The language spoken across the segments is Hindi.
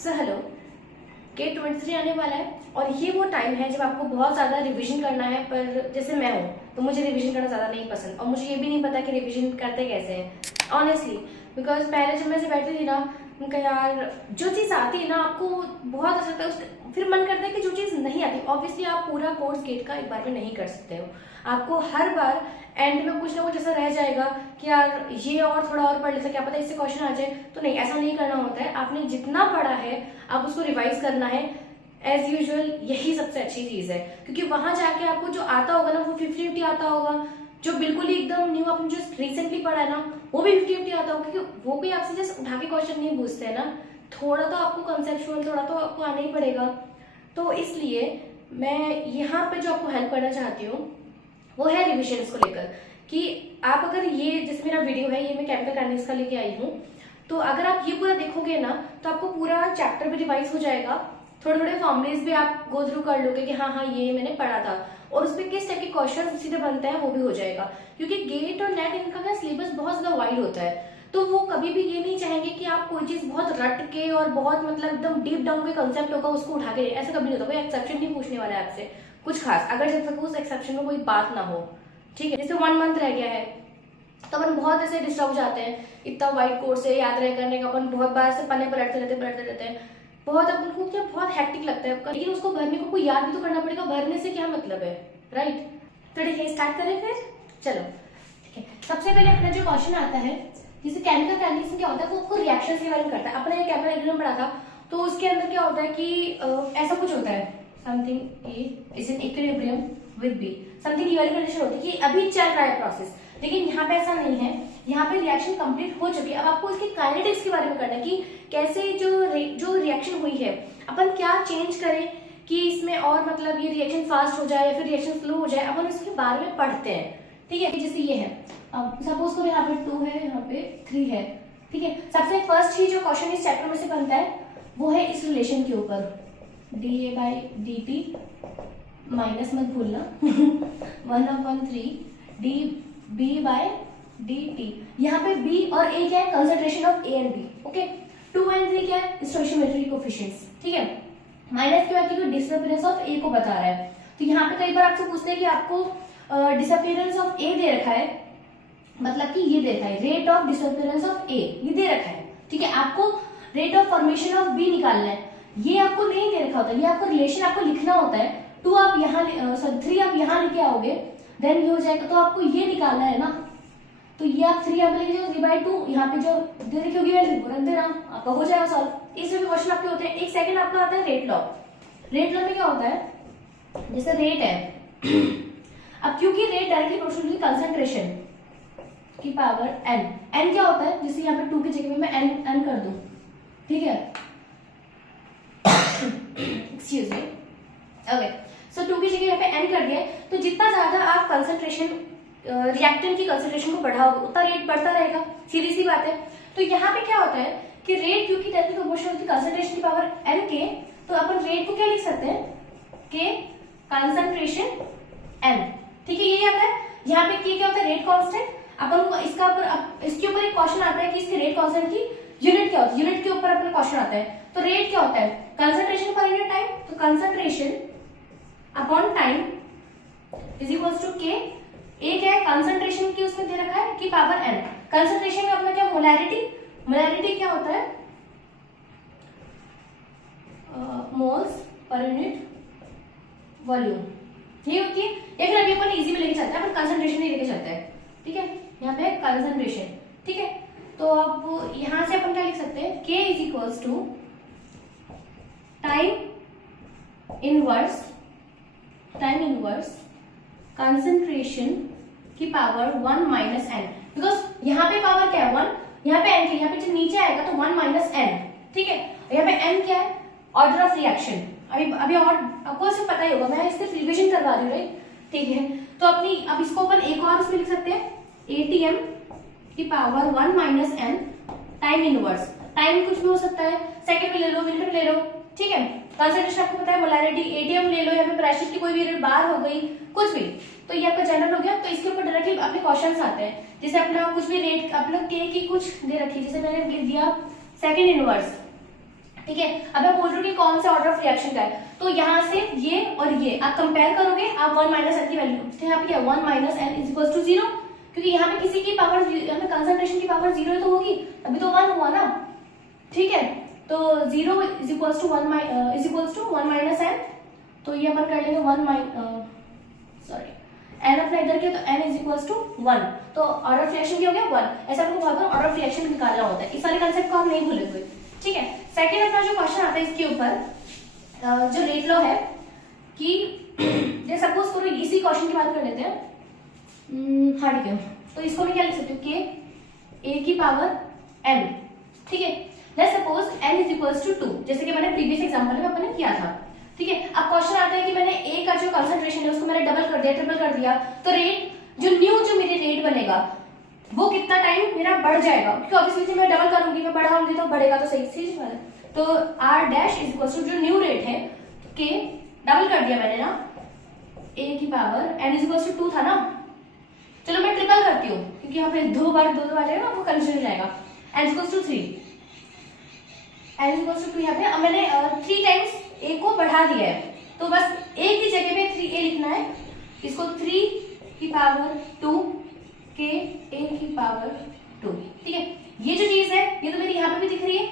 सो हेलो, गेट 23 आने वाला है और ये वो टाइम है जब आपको बहुत ज़्यादा रिवीजन करना है। पर जैसे मैं हूँ तो मुझे रिवीजन करना ज़्यादा नहीं पसंद और मुझे ये भी नहीं पता कि रिवीजन करते कैसे हैं ऑनेस्टली। बिकॉज पहले जब मैं से बैठी थी ना, उनका यार जो चीज़ आती है ना आपको बहुत अच्छा लगता है, उसका फिर मन करता है कि जो चीज़ नहीं आती, ऑब्वियसली आप पूरा कोर्स गेट का एक बार में नहीं कर सकते हो। आपको हर बार एंड में कुछ ना कुछ ऐसा रह जाएगा कि यार ये और थोड़ा और पढ़ लेता, क्या पता इससे क्वेश्चन आ जाए। तो नहीं, ऐसा नहीं करना होता है। आपने जितना पढ़ा है आप उसको रिवाइज करना है एज यूजुअल। यही सबसे अच्छी चीज है, क्योंकि वहां जाके आपको जो आता होगा ना वो 50-50 आता होगा। जो बिल्कुल ही एकदम न्यू आपने जो रिसेंटली पढ़ा है ना वो भी 50-50 आता होगा, क्योंकि वो भी आपसे जस्ट उठा के क्वेश्चन नहीं पूछते हैं ना। थोड़ा तो आपको कंसेप्चुअल थोड़ा तो आपको आना ही पड़ेगा। तो इसलिए मैं यहाँ पे जो आपको हेल्प करना चाहती हूँ वो है रिविजन्स को लेकर। कि आप अगर ये जैसे मेरा वीडियो है ये मैं केमिकल काइनेटिक्स का लेके आई हूँ, तो अगर आप ये पूरा देखोगे ना तो आपको पूरा चैप्टर भी रिवाइज हो जाएगा। थोड़े थोड़े फॉर्मुलेस भी आप गो थ्रू कर लोगे कि हाँ ये मैंने पढ़ा था, और उस पर किस टाइप के क्वेश्चन सीधे बनते हैं वो भी हो जाएगा। क्योंकि गेट और नेट इनका क्या सिलेबस बहुत ज्यादा वाइड होता है, तो वो कभी भी ये नहीं चाहेंगे कि आप कोई चीज बहुत रट के और बहुत मतलब एकदम डीप डाउन के कंसेप्ट होगा उसको उठा के, ऐसा कभी नहीं होता। कोई एक्सेप्शन नहीं पूछने वाला है आपसे कुछ खास, अगर जब तक उस एक्सेप्शन में कोई बात ना हो। ठीक है, जैसे 1 मंथ रह गया है तो अपन बहुत ऐसे डिस्टर्ब हो जाते हैं। इतना वाइड कोर्स है, याद रह करने का अपन बहुत बार से पन्ने पलटते रहते हैं। बहुत अपन को क्या बहुत हैक्टिक लगता है, लेकिन उसको भरने को कोई याद भी तो करना पड़ेगा। भरने से क्या मतलब है, राइट? तो ठीक है, स्टार्ट करें फिर। चलो ठीक है, सबसे पहले अपना जो क्वेश्चन आता है, जैसे केमिकल काइनेटिक्स में क्या होता है, वो आपको रिएक्शन के बारे में करता है। अपने ये केमिकल एग्जाम पढ़ा था तो उसके अंदर क्या होता है कि ऐसा कुछ होता है, something A is in equilibrium with B, something ये वाली कंडीशन होती है कि अभी चल रहा है प्रोसेस। लेकिन यहाँ पे ऐसा नहीं है, यहाँ पे रिएक्शन कंप्लीट हो चुकी है। अब आपको इसके काइनेटिक्स के बारे में करना है कि कैसे जो रिएक्शन हुई है अपन क्या चेंज करें कि इसमें और मतलब ये रिएक्शन फास्ट हो जाए या फिर रिएक्शन स्लो हो जाए, अपन इसके बारे में पढ़ते हैं। ठीक है, जैसे ये है, अब सपोज करो यहाँ पे 2 है, यहाँ पे 3 है। ठीक है, सबसे फर्स्ट ही जो क्वेश्चन इस चैप्टर में से बनता है वो है इस रिलेशन के ऊपर, dA/dt माइनस मत भूलना 1/3 dB/dt। यहाँ पे B और A क्या है, concentration of A and B। Okay, 2 and 3 क्या है, स्टोइचियोमेट्री कोएफिशिएंट्स। ठीक है, माइनस क्यों है, क्योंकि डिसअपीयरेंस ऑफ A को बता रहा है। तो यहाँ पे कई बार आपसे पूछते हैं कि आपको डिसअपीयरेंस ऑफ A दे रखा है, मतलब कि ये देता है rate of disappearance of A, ये दे रखा है। ठीक है, आपको rate of formation of B निकालना है, ये आपको नहीं दे रखा होता, ये आपको रिलेशन आपको लिखना होता है। 2 आप यहाँ 3 आप यहाँ लेके आओगे, देन ये हो जाएगा, तो आपको ये निकालना है ना। तो ये आप 3 यहाँ पे लेके जाओ, 3/2 यहाँ पे जो दे रखी होगी वैल्यू रख देना, आपका हो जाएगा सॉल्व। इसमें भी क्वेश्चन आपके होते हैं। एक सेकंड आपका आता है रेट लॉ। रेट लॉ में क्या होता है, जैसे रेट है अब क्योंकि rate directly proportional to concentration की पावर n। n क्या होता है, जैसे यहाँ पे 2 की जगह में मैं n कर दूं, ठीक है एक्सक्यूज मी। ओके, सो 2 की जगह यहाँ पे n कर दिया, तो जितना ज्यादा आप कंसंट्रेशन रिएक्टेंट की कंसंट्रेशन को बढ़ाओगे उतना रेट बढ़ता रहेगा, सीधी सी बात है। तो यहाँ पे क्या होता है कि रेट क्योंकि डायरेक्टली प्रोपोर्शनल टू कंसंट्रेशन की पावर n के, तो अपन रेट को क्या लिख सकते हैं कि कंसंट्रेशन n। ठीक है, यही आता है। यहाँ पे क्या होता है, रेट कांस्टेंट। अपन को इसका इसके ऊपर एक क्वेश्चन आता है कि इसके रेट कांस्टेंट की यूनिट क्या होती है, यूनिट के ऊपर अपना क्वेश्चन आता है। तो रेट क्या होता है, कंसंट्रेशन पर यूनिट टाइम, तो concentration upon time is equals to K. A क्या है, कंसंट्रेशन की उसमें दे रखा है कि पावर n। कंसंट्रेशन में अपना क्या मोलैरिटी, मोलैरिटी क्या होता है, मोल्स पर यूनिट वॉल्यूम, ये होती है। या फिर अभी अपन इजी में लेके चलते हैं, अपन कंसंट्रेशन नहीं लेके चलते हैं। ठीक है, यहाँ पे कंसंट्रेशन। ठीक है, तो अब यहां से अपन क्या लिख सकते हैं, k is equals to time inverse concentration की पावर 1 माइनस n। बिकॉज यहाँ पे पावर क्या है 1, यहाँ पे n की, यहाँ पे जब नीचे आएगा तो 1 माइनस n। ठीक है, यहाँ पे n क्या है, ऑर्डर ऑफ रिएक्शन। अभी और आपको सिर्फ पता ही होगा, मैं इससे रिविजन करवा रही हूँ, राइट? ठीक है, तो अपनी अब इसको अपन एक और इसमें लिख सकते हैं, ATM की power 1 minus n time inverse. Time कुछ भी हो सकता है, सेकंड में ले लो, मिनट में ले लो। ठीक है, कंसंट्रेशन आपको पता है, मोलैरिटी, ATM ले लो या फिर प्रेशर की कोई भी यूनिट बार हो गई, कुछ भी, तो ये आपका जनरल हो गया। तो इसके ऊपर डायरेक्टली अपने क्वेश्चंस आते हैं, जैसे अपना कुछ भी रेट अपना के की कुछ दे रखी है, जैसे मैंने लिख दिया सेकंड इनवर्स ठीक है। अब मैं बोल रही हूँ कि कौन सा ऑर्डर ऑफ रिएक्शन का है, तो यहाँ से ये और ये आप कंपेयर करोगे, आप 1 माइनस एन की वैल्यू, तो यहाँ पे क्या 1 minus N is equal to 0, क्योंकि यहाँ पे किसी की पावर, यहाँ पे कंसंट्रेशन की पावर 0 तो होगी, अभी तो 1 हुआ ना, ठीक है। तो 0 is equal to 1 minus N, तो ये अपन कर लेंगे सॉरी एन अपना इधर के, तो एन इज इक्वल टू 1, तो ऑर्डर ऑफ रिएक्शन क्या हो गया 1। ऐसा आपको बहुत बार ऑर्डर ऑफ रिएक्शन निकालना होता है, इस वाले कंसेप्ट को आप नहीं भूले हुए, ठीक है। सेकंड अपना जो क्वेश्चन आता है इसके ऊपर जो रेट लॉ है कि जैसे सपोज करो इसी क्वेश्चन की बात कर लेते हैं, हाँ ठीक है, तो इसको मैं क्या लिख सकती हूँ के ए की पावर एन, ठीक है। Let's suppose N is equals to 2, जैसे कि मैंने प्रीवियस एग्जांपल में अपने किया था, ठीक है। अब क्वेश्चन आता है कि मैंने ए का जो कंसंट्रेशन है उसको मैंने डबल कर दिया, ट्रिपल कर दिया, तो रेट जो मेरे रेट बनेगा वो कितना टाइम मेरा बढ़ जाएगा, क्योंकि ऑब्वियसली मैं डबल करूंगी, मैं बढ़ाऊंगी तो बढ़ेगा, तो सही चीज है। तो R dash is equal to जो न्यू रेट है के डबल कर दिया मैंने ना, ए की power N is equal to 2 था ना, चलो मैं ट्रिपल करती हूँ क्योंकि यहाँ पे दो बार आ जाएगा ना, वो कंफ्यूजन हो जाएगा। N is equal to 3, N is equal to 2, यहाँ पे अब मैंने 3 टाइम्स ए को बढ़ा दिया है, तो बस ए की जगह पे 3a लिखना है, इसको 3 की पावर 2 के ए की पावर 2, ठीक है। ये जो चीज है ये तो मेरी यहाँ पे भी दिख रही है,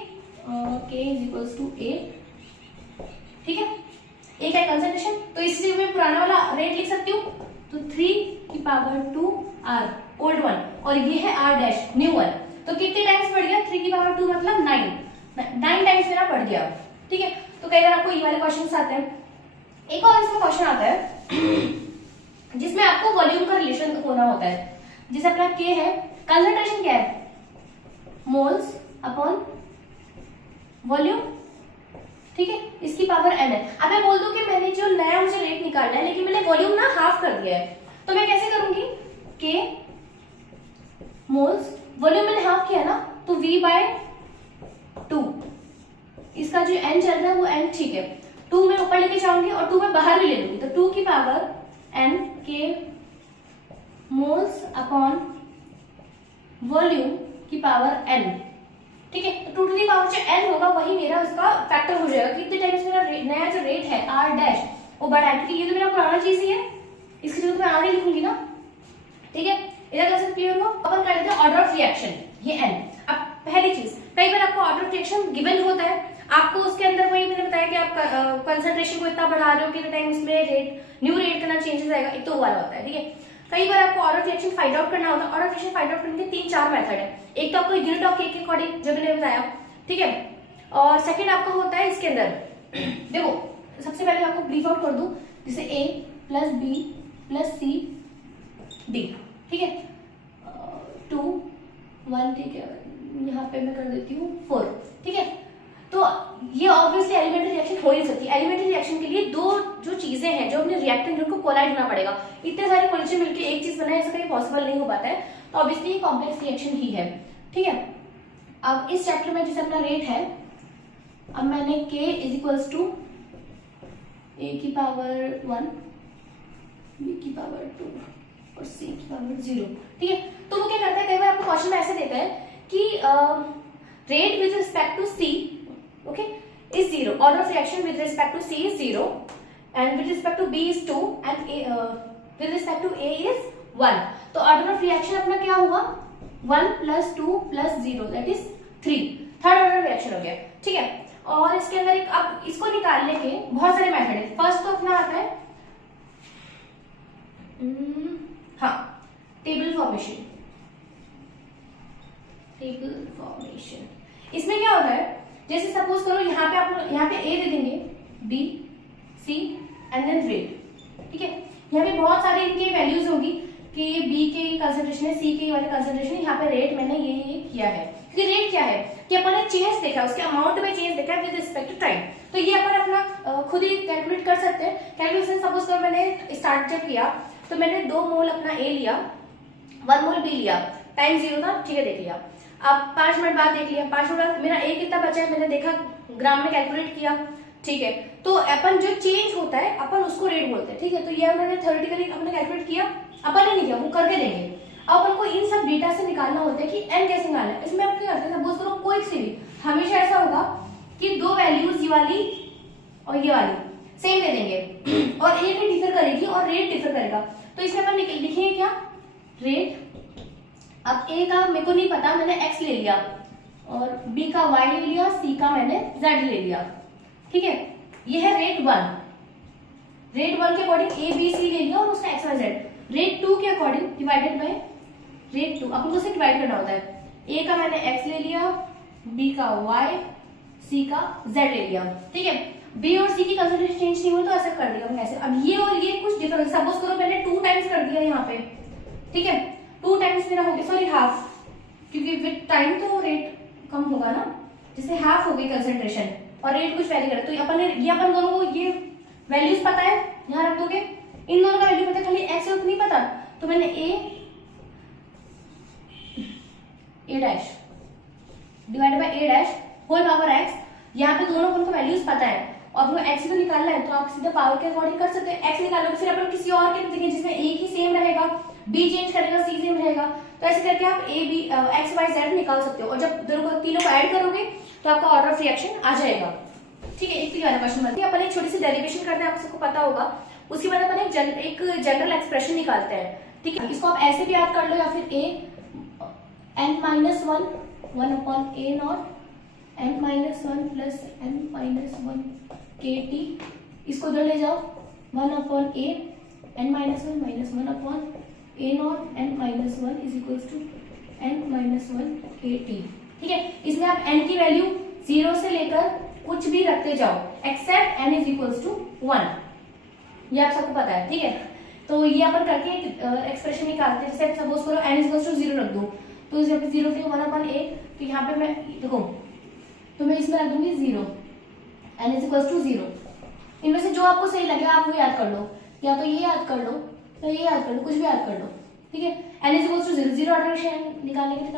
k is equal to a, ठीक है। ए का कंसंट्रेशन, तो इसलिए मैं पुराना वाला रेट लिख सकती हूँ, तो 3 की पावर 2 आर ओल्ड वन, और ये है आर डैश न्यू वन, तो कितने टाइम्स बढ़ गया 3 की पावर 2 मतलब 9 टाइम्स मेरा बढ़ गया, ठीक है। तो कई बार आपको ये वाले क्वेश्चन आते हैं। एक और इसमें क्वेश्चन आता है जिसमें आपको वॉल्यूम का रिलेशन होना होता है, जैसे अपना के है, कंसंट्रेशन क्या है मोल्स अपॉन वॉल्यूम, ठीक है, इसकी पावर एन है। अब मैं बोल दूं कि मैंने जो नया मुझे रेट निकालना है लेकिन मैंने वॉल्यूम ना हाफ कर दिया है, तो मैं कैसे करूंगी, के मोल्स वॉल्यूम मैंने हाफ किया ना, तो v बाय 2, इसका जो n चल रहा है वो n, ठीक है। 2 मैं ऊपर लेके जाऊंगी और 2 मैं बाहर भी ले लूंगी, तो 2 की पावर n के मोल्स अपॉन वॉल्यूम की पावर n, ठीक है। तो 2 टू दी पावर जो n होगा वही मेरा उसका फैक्टर हो जाएगा, कितने टाइम्स मेरा नया जो रेट है r डैश वो बढ़ा है, क्योंकि ये तो मेरा पुराना चीज ही है, इसकी जगह मैं r लिखूंगी ना, ठीक है। इधर कैसे क्लियर हुआ। अपन कर लेते हैं ऑर्डर ऑफ रिएक्शन, ये n। अब पहली चीज, कई बार आपको ऑर्डर ऑफ रिएक्शन गिवन होता है, आपको उसके अंदर वही मैंने बताया कि आप कंसंट्रेशन को इतना बढ़ा रहे हो कि टाइम उसमें रेट न्यू रेट करना चेंजेस आएगा, एक तो वाला होता है, ठीक है। कई बार आपको order of reaction find out करना होता है। Order of reaction find out करने के 3-4 मेथड है, एक तो आपको यूनिट ऑफ के अकॉर्डिंग जो मैंने बताया, ठीक है, और सेकंड आपका होता है इसके अंदर देखो सबसे पहले आपको ब्रीफ आउट कर दूं, जैसे a plus b plus c d, ठीक है, 2 1, ठीक है, यहाँ पे मैं कर देती हूँ 4, ठीक है। तो ये ऑब्वियसली एलिमेंट्री रिएक्शन हो ही सकती है। एलिमेंट्री रिएक्शन के लिए दो जो चीजें हैं जो अपने रिएक्टेंट उनको कोलाइड होना पड़ेगा, इतने सारे मॉलिक्यूल मिलकर एक चीज बनाए ऐसा कहीं पॉसिबल नहीं हो पाता है, तो ऑब्वियसली ये कॉम्प्लेक्स रिएक्शन ही है, ठीक है। अब इस चैप्टर में जैसे अपना रेट है, अब मैंने k is equals to a की पावर 1 b की पावर 2 और c की पावर 0, ठीक है। तो वो क्या करता है, कई बार आपको क्वेश्चन में ऐसे देता है कि rate with respect to c, okay, is 0, order of reaction with respect to c is 0 and with respect to b is 2 and with respect to a is 1, तो order of reaction अपना क्या हुआ 1 plus 2 plus 0 that is 3, third order reaction हो गया, ठीक है। और इसके अंदर एक, अब इसको निकालने के बहुत सारे मेथड है। फर्स्ट तो अपना आता है हाँ टेबल फॉर्मेशन, इसमें क्या होता है, जैसे सपोज करो यहाँ पे आप यहाँ पे ए दे देंगे, B C and then rate, ठीक है। यहाँ पे बहुत सारे इनके वैल्यूज होगी कि बी के कंसंट्रेशन है, सी के वाले कंसंट्रेशन है, यहाँ पे रेट मैंने ये किया है, क्योंकि रेट क्या है कि अपन ने चेंज देखा, उसके अमाउंट में चेंज देखा विद रिस्पेक्ट टू टाइम, तो ये अपन अपना खुद ही कैलकुलेट कर सकते हैं। कैलकुलेशन सपोज करो मैंने स्टार्ट जब किया तो मैंने 2 मोल अपना ए लिया, 1 मोल बी लिया, टाइम 0 था, ठीक है, देख लिया। अब 5 मिनट बाद देख लिया, 5 मिनट बाद मेरा ए कितना बचा है मैंने देखा, ग्राम में कैलकुलेट किया, ठीक है। तो अपन जो चेंज होता है अपन उसको रेट बोलते हैं, ठीक है। तो ये मैंने थ्योरेटिकली अपने कैलकुलेट किया, अपन ने नहीं किया, वो करके देंगे। अब अपन को इन सब डेटा से निकालना होता है कि एन कैसे निकालना है। इसमें आप क्या करते हैं, सपोज करो कोई सी भी, हमेशा ऐसा होगा कि दो वैल्यूज ये वाली और ये वाली सेम दे देंगे और ए की डिफर करेगी और रेट डिफर करेगा, तो इसमें अपन लिखेंगे क्या, रेट। अब ए का मेरे को नहीं पता, मैंने एक्स ले लिया और बी का वाई ले लिया, सी का मैंने जेड ले लिया, ठीक है। ये है रेट 1, रेट 1 के अकॉर्डिंग ए बी सी ले लिया और उसका एक्स वाई जेड। रेट 2 के अकॉर्डिंग डिवाइडेड बाय रेट 2, अपन को उसे डिवाइड करना होता है। ए का मैंने एक्स ले लिया, बी का वाई, सी का जेड ले लिया, ठीक है। बी और सी की कंसंट्रेशन चेंज नहीं हुई तो ऐसा कर देगा ऐसे। अब ये और ये कुछ डिफरेंस, सपोज करो मैंने 2 टाइम्स कर दिया यहाँ पे, ठीक है, 2 टाइम्स मेरा हो गया, सॉरी हाफ, क्योंकि विद टाइम तो रेट कम होगा ना, जिससे हाफ हो गई कंसंट्रेशन और रेट कुछ वैरी करे। तो अपन दोनों को ये वैल्यूज पता है, यहाँ रख दोगे, इन दोनों का वैल्यू पता है, खाली एक्स और नहीं पता, तो मैंने A dash divided by A dash whole power X, यहाँ पे दोनों को वैल्यूज पता है और वो एक्स तो निकालना है, तो आप सीधे पावर के अकॉर्डिंग कर सकते हैं। एक्स निकालोगे फिर अपन किसी और के देखेंगे जिसमें ए ही सेम रहेगा, बी चेंज करेगा, सी सेम रहेगा, तो ऐसे करके आप A B X Y Z निकाल सकते हो। और जब दोनों को तीनों को ऐड करोगे तो आपका ऑर्डर ऑफ रिएक्शन आ जाएगा, ठीक है। एक तो वाला क्वेश्चन बनती है, अपन एक छोटी सी डेरिवेशन करते हैं, आप सबको पता होगा। उसके बाद अपन एक जनरल एक्सप्रेशन निकालते हैं, ठीक है। इसको आप ऐसे भी याद कर लो, या फिर ए n-1 1 upon a naught n-1 plus n-1 kt, इसको उधर ले जाओ, 1 upon a n-1 minus 1 upon a naught n-1 is equals to n-1 kt, ठीक है। इसमें आप n की वैल्यू 0 से लेकर कुछ भी रखते जाओ accept n is equals to 1, ये आप सबको पता है, ठीक है। तो ये अपन करके एक्सप्रेशन निकालते हैं। जैसे सपोज करो n is equals to 0 रख दो, तो जब 0 से 1 upon a, तो यहाँ पे मैं देखो, तो मैं इसमें रख दूंगी 0, n is equals to 0। इनमें से जो आपको सही लगेगा आप वो याद कर लो, या तो ये याद कर लो या ये याद कर लो, कुछ भी याद कर लो, ठीक है। n is equals to 0, zero order reaction निकालने के लिए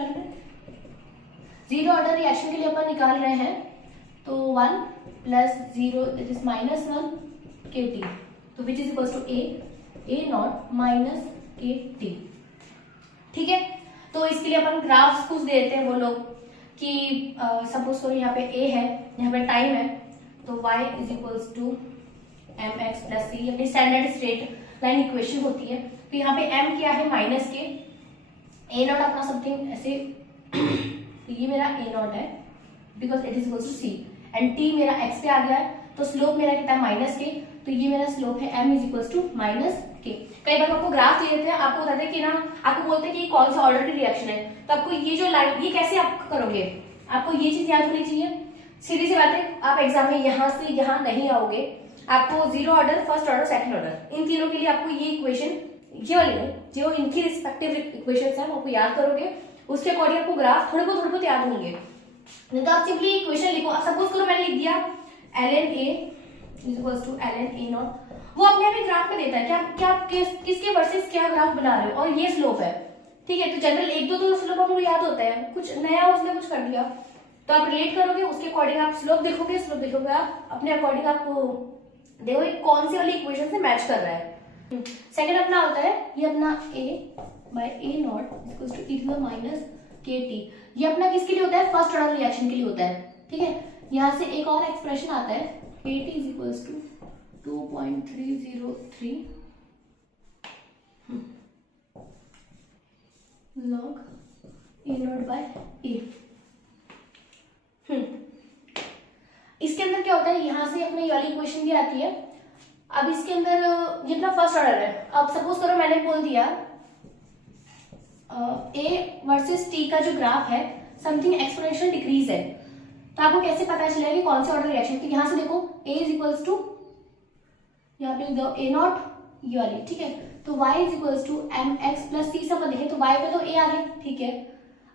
जीरो ऑर्डर रिएक्शन के लिए अपन निकाल रहे हैं, तो 1 प्लस 0 दैट इज -1 kt, तो which is equals to a not minus kt, ठीक है। तो इसके लिए अपन ग्राफ्स कुछ दे देते हैं वो लोग कि सपोज करो यहाँ पे a है, यहाँ पे टाइम है, तो y is equals to mx plus c, अपनी स्टैंडर्ड स्ट्रेट लाइन इक्वेशन होती है। तो यहाँ पे m क्या है माइनस के, a नॉट अपना समथिंग ऐसे तो ये मेरा a नॉट है because it is equals to c, and t मेरा x पे आ गया है, तो स्लोप मेरा कितना है माइनस के, तो ये मेरा स्लोप है m is equals to minus K. कई बार आपको ग्राफ दे देते हैं, आपको बताते हैं कि ना, आपको बोलते हैं कि कौन सा ऑर्डर की रिएक्शन है, तो आपको ये जो लाइन, ये कैसे आप करोगे, आपको ये चीज याद होनी चाहिए। सीधी सी बात है, आप एग्जाम में यहाँ से यहाँ नहीं आओगे, आपको zero order, first order, second order, इन तीनों के लिए आपको ये इक्वेशन, ये वाली नहीं, जो इनकी रिस्पेक्टिव इक्वेशन है आपको याद करोगे, उसके अकॉर्डिंग आपको ग्राफ थोड़े बहुत याद होंगे। नहीं तो आप सिंपली इक्वेशन लिखो। सपोज करो मैंने लिख दिया ln a is equals to ln a not, वो अपने आप ही ग्राफ में देता है क्या किसके वर्सेस क्या ग्राफ बना रहे हो, और ये स्लोप है, ठीक है। तो जनरल एक दो तो स्लोप हमको याद होता है, कुछ नया उसने कुछ कर दिया, तो आप रिलेट करोगे, उसके अकॉर्डिंग आप स्लोप देखोगे आप अपने अकॉर्डिंग आपको देखोगे कौन सी वाली इक्वेशन से मैच कर रहा है। सेकंड अपना होता है ये अपना a by a not equals to e to the minus kt, ये अपना किसके लिए होता है, फर्स्ट ऑर्डर रिएक्शन के लिए होता है, ठीक है। यहाँ से एक और एक्सप्रेशन आता है kt is equals to 2.303 log a not by a। इसके अंदर क्या होता है, यहाँ से अपने ये वाली इक्वेशन भी आती है। अब इसके अंदर जितना फर्स्ट ऑर्डर है, अब सपोज करो मैंने बोल दिया a वर्सेस t का जो ग्राफ है समथिंग एक्सपोनेंशियल डिक्रीज है, तो आपको कैसे पता चलेगा कि कौन से ऑर्डर रिएक्शन। तो यहाँ से देखो a इज इक्वल्स टू, यहाँ पे दो a नॉट ये वाली, ठीक है। तो y is equals to mx plus c, सब देखें तो y पे तो a आ गया, ठीक है।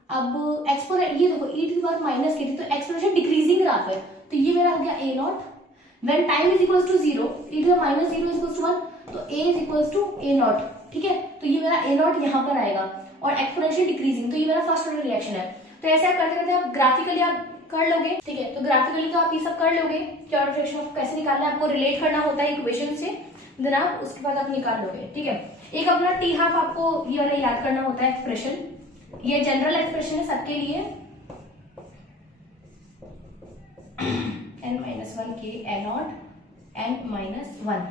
अब एक्सपोनेंट ये देखो e to the power minus K, तो एक्सपोनेंशियल डिक्रीजिंग ग्राफ है, तो ये मेरा हो गया a not. When time is equals to 0, e to the minus 0 is equals to 1, तो a is equals to a not, ठीक है। तो ये मेरा a नॉट यहाँ पर आएगा, और एक्सपोनेंशियल डिक्रीजिंग, तो ये मेरा फर्स्ट ऑर्डर रिएक्शन है। तो ऐसे आप करते करते आप ग्राफिकली आप कर लोगे, ठीक है। तो ग्राफिकली तो आप ये सब कर लोगे कि ऑर्डर फ्रैक्शन आपको कैसे निकालना है, आपको रिलेट करना होता है इक्वेशन से, देन आप उसके बाद आप निकाल लोगे, ठीक है। एक अपना टी हाफ आपको ये वाला याद करना होता है एक्सप्रेशन, ये जनरल एक्सप्रेशन है सबके लिए। n-1 के n0 n-1।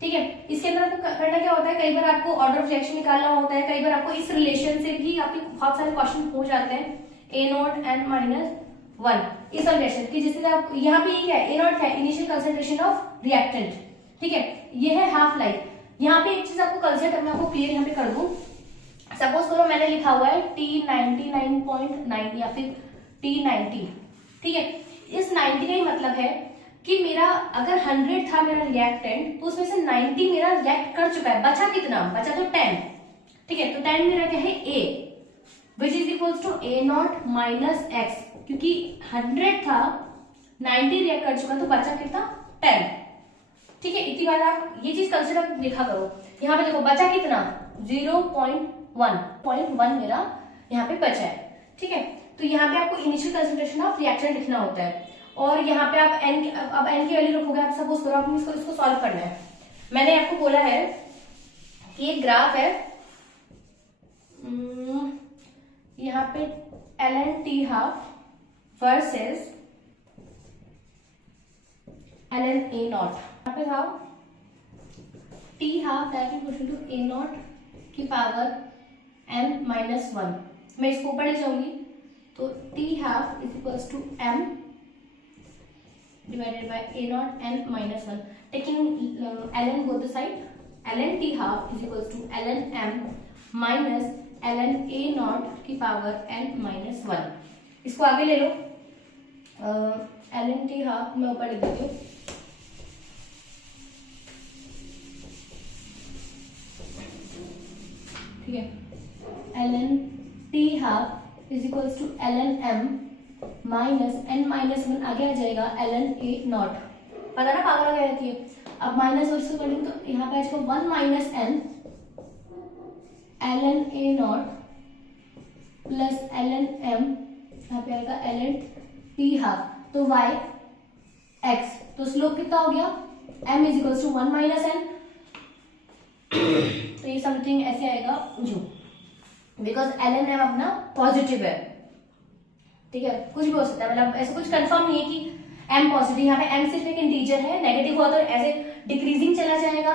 ठीक है, इसके अंदर आपको करना क्या होता है, कई बार आपको ऑर्डर ऑफ रिएक्शन निकालना होता है, कई बार आपको इस रिलेशन से भी आपके बहुत सारे क्वेश्चन हो जाते हैं, a0 n-1 इस रिलेशन की, जिससे आप यहाँ पे क्या है, a0 है इनिशियल कंसंट्रेशन ऑफ रिएक्टेंट। ठीक है, ये है हाफ लाइफ। यहाँ पे एक चीज आपको कंसेप्ट मैं आपको क्लियर यहाँ पे कर दूं। सपोज करो मैंने लिखा हुआ है T99.9 या फिर T90। ठीक है, इस 90 का ही मतलब है कि मेरा अगर 100 था मेरा रिएक्टेंट, तो उसमें से 90 मेरा रिएक्ट कर चुका है, बचा कितना, बचा तो 10। ठीक है, तो 10 मेरा क्या है, A, which is equals to A0 minus x, क्योंकि 100 था 90 रिएक्ट कर चुका, तो बचा कितना, 10। ठीक है, इतनी बार आप ये चीज कंसिडर लिखा करो। यहाँ पे देखो बचा कितना, 0.1 मेरा यहाँ पे बचा है। ठीक है, तो यहाँ पे आपको इनिशियल कंसंट्रेशन ऑफ रिएक्टेंट लिखना होता है, और यहाँ पे आप n की वैल्यू रखोगे। आप सपोज करो आपको इसको सॉल्व करना है। मैंने आपको बोला है कि एक ग्राफ है, यहाँ पे ln t half versus ln a0। यहाँ पे था t half that is equal to a0 की पावर n-1। मैं इसको ऊपर ले जाऊंगी, तो t half is equal to m divided by a0 n-1, taking ln both the side, ln t half is equals to ln m minus ln a0 की पावर n-1। इसको आगे ले लो, ln t half मैं ऊपर लिख देती हूँ। ठीक है, ln t half is equals to ln m minus n-1 आगे आ जाएगा ln a0। पता ना पावर आ जाती है, अब माइनस और इसको करेंगे तो यहाँ पे आएगा 1 minus n ln a0 plus ln m, यहाँ पे आएगा ln t हाफ, तो y x, तो स्लोप कितना हो गया, m is equal to 1 minus n। तो ये समथिंग ऐसे आएगा जो, बिकॉज ln m अपना पॉजिटिव है। ठीक है, कुछ भी हो सकता है, मतलब ऐसा कुछ कंफर्म नहीं है कि m पॉजिटिव। यहाँ पे m सिर्फ एक इंटीजर है, नेगेटिव हुआ तो ऐसे डिक्रीजिंग चला जाएगा,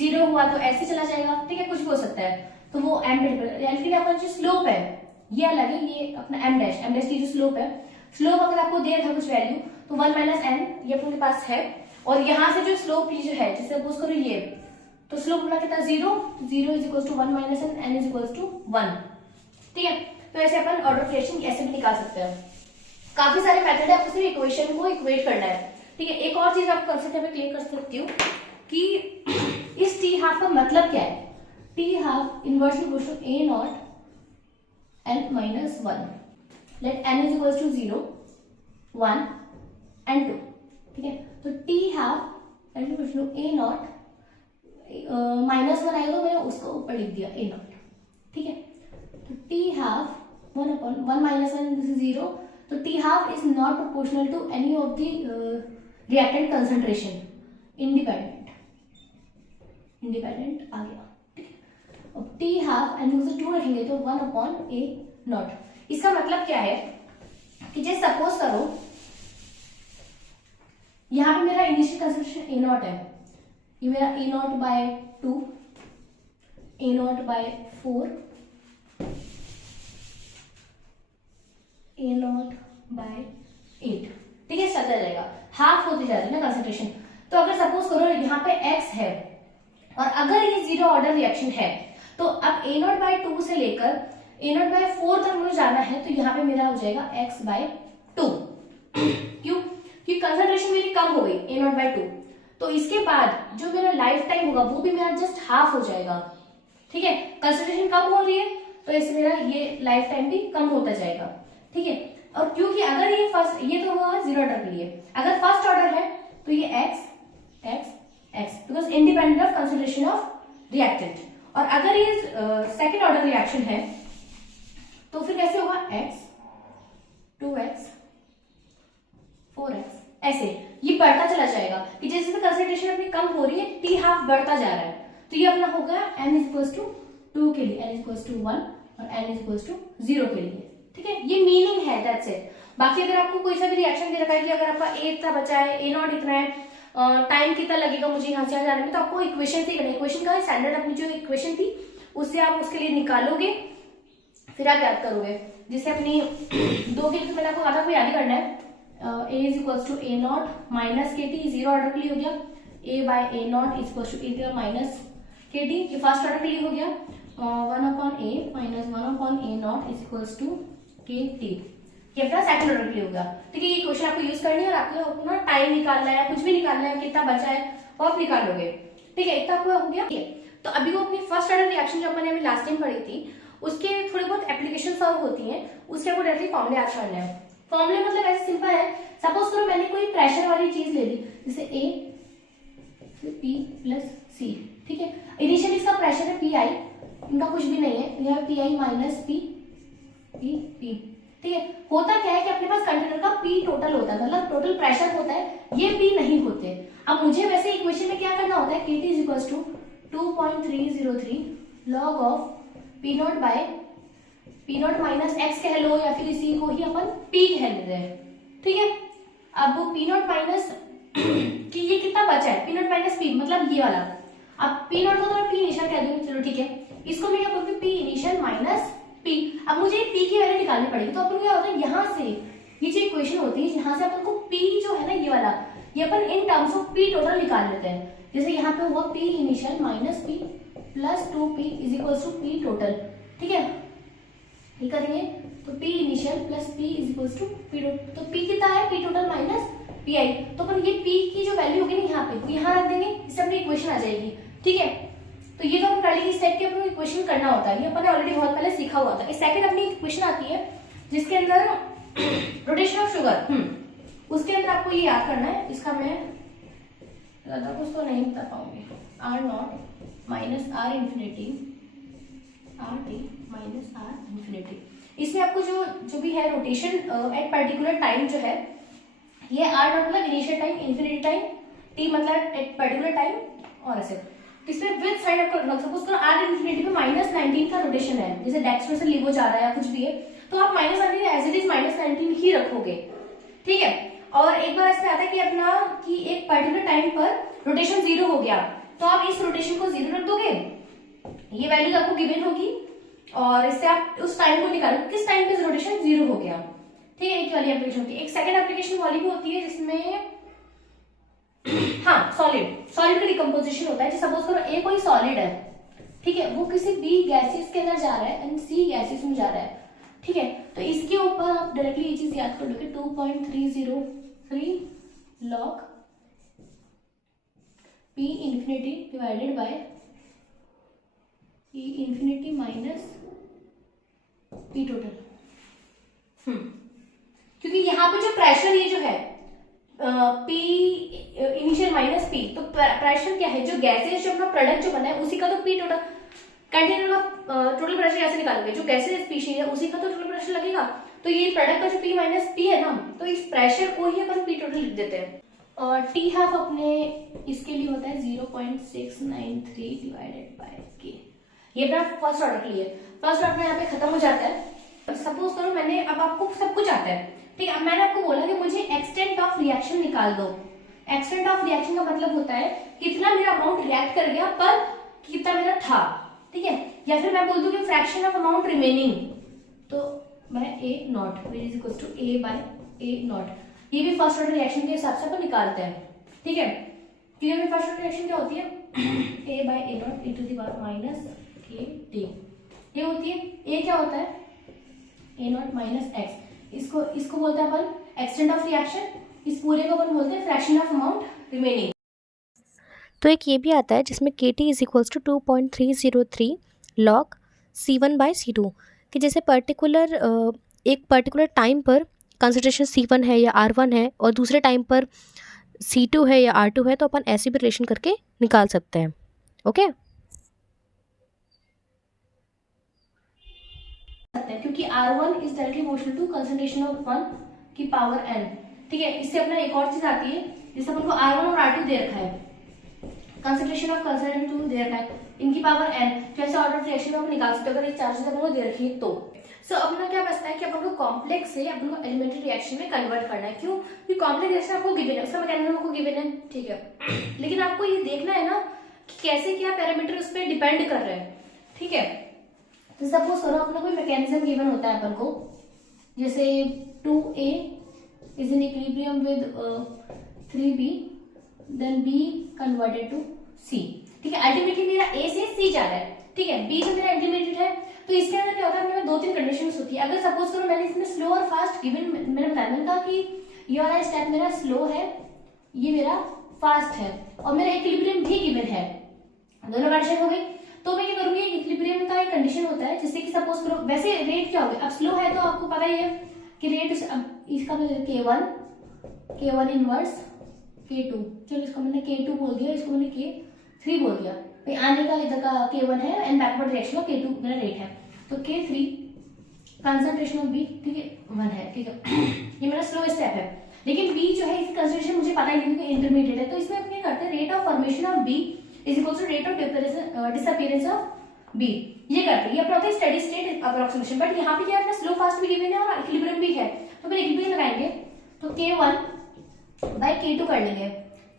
0 हुआ तो ऐसे चला जाएगा। ठीक है, कुछ भी हो सकता है, तो वो m पे डिपेंड। लेकिन अपना जो स्लोप है ये अलग है, ये अपना m डैश की जो स्लोप है, स्लोप अगर आपको दे रखा कुछ वैल्यू तो 1 माइनस n ये अपने पास है, और यहाँ से जो स्लोप जो है, जैसे सपोज करो ये, तो स्लोप अपना कितना 0, 0 is equal to 1 minus n is equal to 1। ठीक है, तो ऐसे अपन ऑर्डर ऑफ रिएक्शन ऐसे भी निकाल सकते हैं। काफी सारे मेथड है, आपको सिर्फ इक्वेशन को इक्वेट करना है। ठीक है, एक और चीज आप कंसेप्ट में क्लियर कर सकती हूँ कि इस टी हाफ का मतलब क्या है। T half inversely equals to a0 n-1, let n is equals to 0, 1 and 2। ठीक है, तो T half is equals to a0 -1 आएगा तो मैंने उसको ऊपर लिख दिया a0। ठीक है, तो T half 1 minus 1 this is 0, तो T half is not proportional to any of the reactant concentration, independent आ गया। अब टी हाफ एंड उसे 2 रखेंगे तो 1/a0। इसका मतलब क्या है कि जैसे सपोज करो यहाँ पे मेरा इनिशियल कंसंट्रेशन a0 है, ये मेरा a0/2, a0/4, a0/8। ठीक है, चलता जाएगा, हाफ होती जा रही है ना कंसंट्रेशन। तो अगर सपोज करो यहाँ पे x है और अगर ये 0 ऑर्डर रिएक्शन है, तो अब a0/2 से लेकर a0/4 तक मुझे जाना है, तो यहाँ पे मेरा हो जाएगा x/2। क्यों? क्योंकि कंसंट्रेशन मेरी कम हो गई a0/2, तो इसके बाद जो मेरा लाइफ टाइम होगा वो भी मेरा जस्ट हाफ हो जाएगा। ठीक है, कंसंट्रेशन कम हो रही है तो इससे मेरा ये लाइफ टाइम भी कम होता जाएगा। ठीक है, और क्योंकि अगर ये फर्स्ट, ये तो हुआ 0 ऑर्डर के लिए, अगर फर्स्ट ऑर्डर है तो ये x because independent of concentration of reactant, और अगर ये सेकेंड ऑर्डर रिएक्शन है तो फिर कैसे होगा x, 2x, 4x, ऐसे ये बढ़ता चला जाएगा कि जैसे जैसे कंसंट्रेशन अपनी कम हो रही है टी हाफ बढ़ता जा रहा है। तो ये अपना हो गया n इज इक्वल्स टू 2 के लिए, n इज इक्वल्स टू 1 और n इज इक्वल्स टू 0 के लिए। ठीक है, ये मीनिंग है, दैट्स इट। बाकी अगर आपको कोई सा भी रिएक्शन दे रखा है कि अगर आपका ए इतना बचा है, ए नॉट इतना है, टाइम कितना लगेगा मुझे यहाँ से यहाँ जाने में, तो आपको इक्वेशन से करना है। इक्वेशन का स्टैंडर्ड अपनी जो इक्वेशन थी उससे आप उसके लिए निकालोगे, फिर आप याद करोगे। जैसे अपनी 2 के लिए मैंने आपको आधा को याद ही करना है। A is equal to A not minus K T, zero order के लिए हो गया। A by A not is equal to A minus K T, ये फर्स्ट ऑर्डर के लिए हो गया। 1/a minus 1/a not is equal to K T, ये अपना सेकंड ऑर्डर के लिए होगा। ठीक है, ये क्वेश्चन आपको यूज करनी है और आपको अपना टाइम निकालना है, कुछ भी निकालना है, कितना बचा है वो आप निकालोगे। ठीक है, इतना आपको हो गया। तो अभी वो अपनी फर्स्ट ऑर्डर रिएक्शन जो मैंने अभी लास्ट टाइम पढ़ी थी उसके थोड़ी बहुत एप्लीकेशन सॉल्व होती हैं, उसके आपको डायरेक्टली फॉर्मूले याद करना है। फॉर्मूले मतलब ऐसे सिंपल है, सपोज करो मैंने कोई प्रेशर वाली चीज ले ली, जैसे ए पी प्लस सी। ठीक है, इनिशियल इसका प्रेशर है पी आई, इनका कुछ भी नहीं है, यह P I minus P P P. ठीक है, होता क्या है कि अपने पास कंटेनर का पी टोटल होता है, मतलब टोटल प्रेशर होता है, ये पी नहीं होते। अब मुझे वैसे इक्वेशन में क्या करना होता है, K T is equal to 2.303 log of P not by P not minus X कह लो, या फिर इसी को ही अपन पी कह लेते हैं। ठीक है, अब वो पी नॉट माइनस कि ये कितना बचा है, पी नॉट माइनस पी मतलब ये वाला। अब पी नॉट को तो मैं पी इनिशियल कह दूंगी, चलो ठीक है, इसको मैं क्या बोलूंगी पी इनिशियल माइनस पी। अब मुझे पी की वैल्यू निकालनी पड़ेगी, तो अपन क्या होता है यहाँ से ये जो इक्वेशन होती है यहाँ से अपन को पी जो है ना ये वाला, ये अपन in terms of P total निकाल लेते हैं। जैसे यहाँ पे हुआ P initial minus P plus 2p is equal to P total. ठीक है, ये करेंगे तो p initial plus p is equal to P total. तो p कितना है, p total minus P I. तो अपन ये p की जो वैल्यू होगी ना यहाँ पे, तो यहाँ रख देंगे, इससे अपनी इक्वेशन आ जाएगी। ठीक है, तो ये तो अपन कर लेंगे, इस टाइप की अपनी इक्वेशन करना होता है, ये अपन ने ऑलरेडी बहुत पहले सीखा हुआ था। इस सेकंड अपनी इक्वेशन आती है जिसके अंदर रोटेशन ऑफ शुगर, उसके अंदर आपको ये याद करना है, इसका मैं ज्यादा कुछ तो नहीं बता पाऊंगी। R not minus R infinity R T minus R infinity, इसमें आपको जो भी है रोटेशन एट पर्टिकुलर टाइम जो है, ये आर नॉट मतलब initial time, infinity time, T मतलब एट पर्टिकुलर टाइम, और ऐसे इसमें विद साइन आपको रखना। सपोज करो आर इंफिनिटी में -19 का रोटेशन है, जैसे डेक्स में से लिवो जा रहा है या कुछ भी है, तो आप -19 एज इट इज -19 ही रखोगे। ठीक है, और एक बार ऐसा आता है कि अपना कि एक पर्टिकुलर टाइम पर रोटेशन 0 हो गया, तो आप इस रोटेशन को 0 रख दोगे, ये वैल्यूज आपको गिवन होगी, और इससे आप उस टाइम को निकालो किस टाइम पे रोटेशन 0 हो गया। ठीक है, एक वाली एप्लीकेशन होती है। एक सेकंड एप्लीकेशन वाली भी होती है जिसमें हाँ सॉलिड का डिकम्पोजिशन होता है। जैसे सपोज करो ए कोई सॉलिड है, ठीक है, वो किसी बी गैसेस के अंदर जा रहा है एंड सी गैसेस में जा रहा है। ठीक है, तो इसके ऊपर आप डायरेक्टली ये चीज याद कर लोगे, 2.303 log P infinity divided by P infinity minus P total. क्योंकि यहाँ पे जो प्रेशर ये जो है पी इनिशियल माइनस पी, तो प्रेशर क्या है, जो गैसेस जो अपना प्रोडक्ट जो बना है उसी का तो पी टोटल, कंटेनर का टोटल प्रेशर ऐसे निकालोगे, जो गैसेस स्पीशीज है उसी का तो टोटल प्रेशर लगेगा। तो ये प्रोडक्ट का जो पी माइनस पी है ना, तो इस प्रेशर को ही अपन पी टोटल लिख देते हैं। और टी हाफ अपने इसके लिए होता है 0.693 डिवाइडेड बाय के, ये अपना फर्स्ट ऑर्डर के लिए। फर्स्ट ऑर्डर यहाँ पे खत्म हो जाता है। सपोज करो मैंने, अब आपको सब कुछ आता है, ठीक है, मैंने आपको बोला कि मुझे एक्सटेंट ऑफ रिएक्शन निकाल दो। एक्सटेंट ऑफ रिएक्शन का मतलब होता है कितना मेरा अमाउंट रिएक्ट कर गया पर कितना मेरा था। ठीक है, या फिर मैं बोल दूं कि फ्रैक्शन ऑफ अमाउंट रिमेनिंग, तो मैं A not is equal to A by A not, ये भी फर्स्ट ऑर्डर रिएक्शन के हिसाब से अपन निकालते हैं। ठीक है, क्लियर में फर्स्ट ऑर्डर रिएक्शन क्या होती है, A by A not into the power minus K T, ये होती है। ए क्या होता है, ए नॉट माइनस एक्स, इसको बोलते हैं अपन एक्सटेंट ऑफ रिएक्शन, इस पूरे को अपन बोलते हैं फ्रैक्शन ऑफ अमाउंट रिमेनिंग। तो एक ये भी आता है जिसमें K T is equals to 2.303 log C1/C2, कि जैसे एक पर्टिकुलर टाइम पर कंसंट्रेशन C1 है या R1 है और दूसरे टाइम पर C2 है या R2 है, तो अपन ऐसे भी रिलेशन करके निकाल सकते हैं। ओके, क्योंकि R1 is directly proportional to concentration of 1 की पावर n। ठीक है, इससे अपना एक और चीज आती है, जिससे अपन को R1 और R2 दे रखा है, कंसंट्रेशन ऑफ कंसंट्रेशन 2 दे रखा है, इनकी पावर n, जैसे ऑर्डर ऑफ रिएक्शन में हम निकाल सकते हैं अगर ये चार्जेस अपन को दे रखी है तो। सो अपना क्या बचता है कि अपन को कॉम्प्लेक्स से अपन को एलिमेंट्री रिएक्शन में कन्वर्ट करना है। क्यों? क्योंकि कॉम्प्लेक्स रिएक्शन आपको गिवन है, उसका मैकेनिज्म आपको गिवन है, ठीक है। लेकिन आपको ये देखना है ना कि कैसे क्या पैरामीटर उस पर डिपेंड कर रहे हैं, ठीक है। तो सपोज करो अपना कोई मैकेनिज्म गिवन होता है अपन को, जैसे 2A is in equilibrium with 3B then B converted to C, ठीक है। अल्टीमेटली मेरा A से C जा रहा है, ठीक है। B जो मेरा इंटरमीडिएट है, तो इसके अंदर क्या होता है, मेरे 2-3 कंडीशंस होती है। अगर सपोज करो मैंने इसमें स्लो और फास्ट गिवन, मैंने बताया, मैंने कहा कि ये वाला स्टेप मेरा स्लो है, ये मेरा फास्ट है, और मेरा इक्विलिब्रियम भी गिवन है, दोनों कंडीशन हो गई। तो मैं क्या करूंगी, इक्विलिब्रियम का एक कंडीशन होता है जिससे कि सपोज करो, वैसे रेट क्या होगा, अब स्लो है तो आपको पता ही है कि रेट इसका K1 इनवर्स K2, चलो इसको मैंने K2 बोल दिया, इसको मैंने K3 बोल दिया। आने का इधर का K1 है एंड बैकवर्ड डायरेक्शन का K2 मेरा रेट है, तो K3 कंसंट्रेशन ऑफ B, ठीक है, 1 है, ठीक है। ये मेरा स्लो स्टेप है, लेकिन B जो है इसकी कंसंट्रेशन मुझे पता ही नहीं क्योंकि इंटरमीडिएट है। तो इसमें हम क्या करते हैं, rate of formation of B is equal to rate of disappearance of B, ये करते हैं। ये अपना होता है स्टेडी स्टेट अप्रोक्सीमेशन। बट यहाँ पे क्या है, स्लो फास्ट भी गिवन है और इक्विलिब्रियम भी है, तो फिर इक्विलिब्रियम लगाएंगे तो K1 बाय K2 कर लेंगे।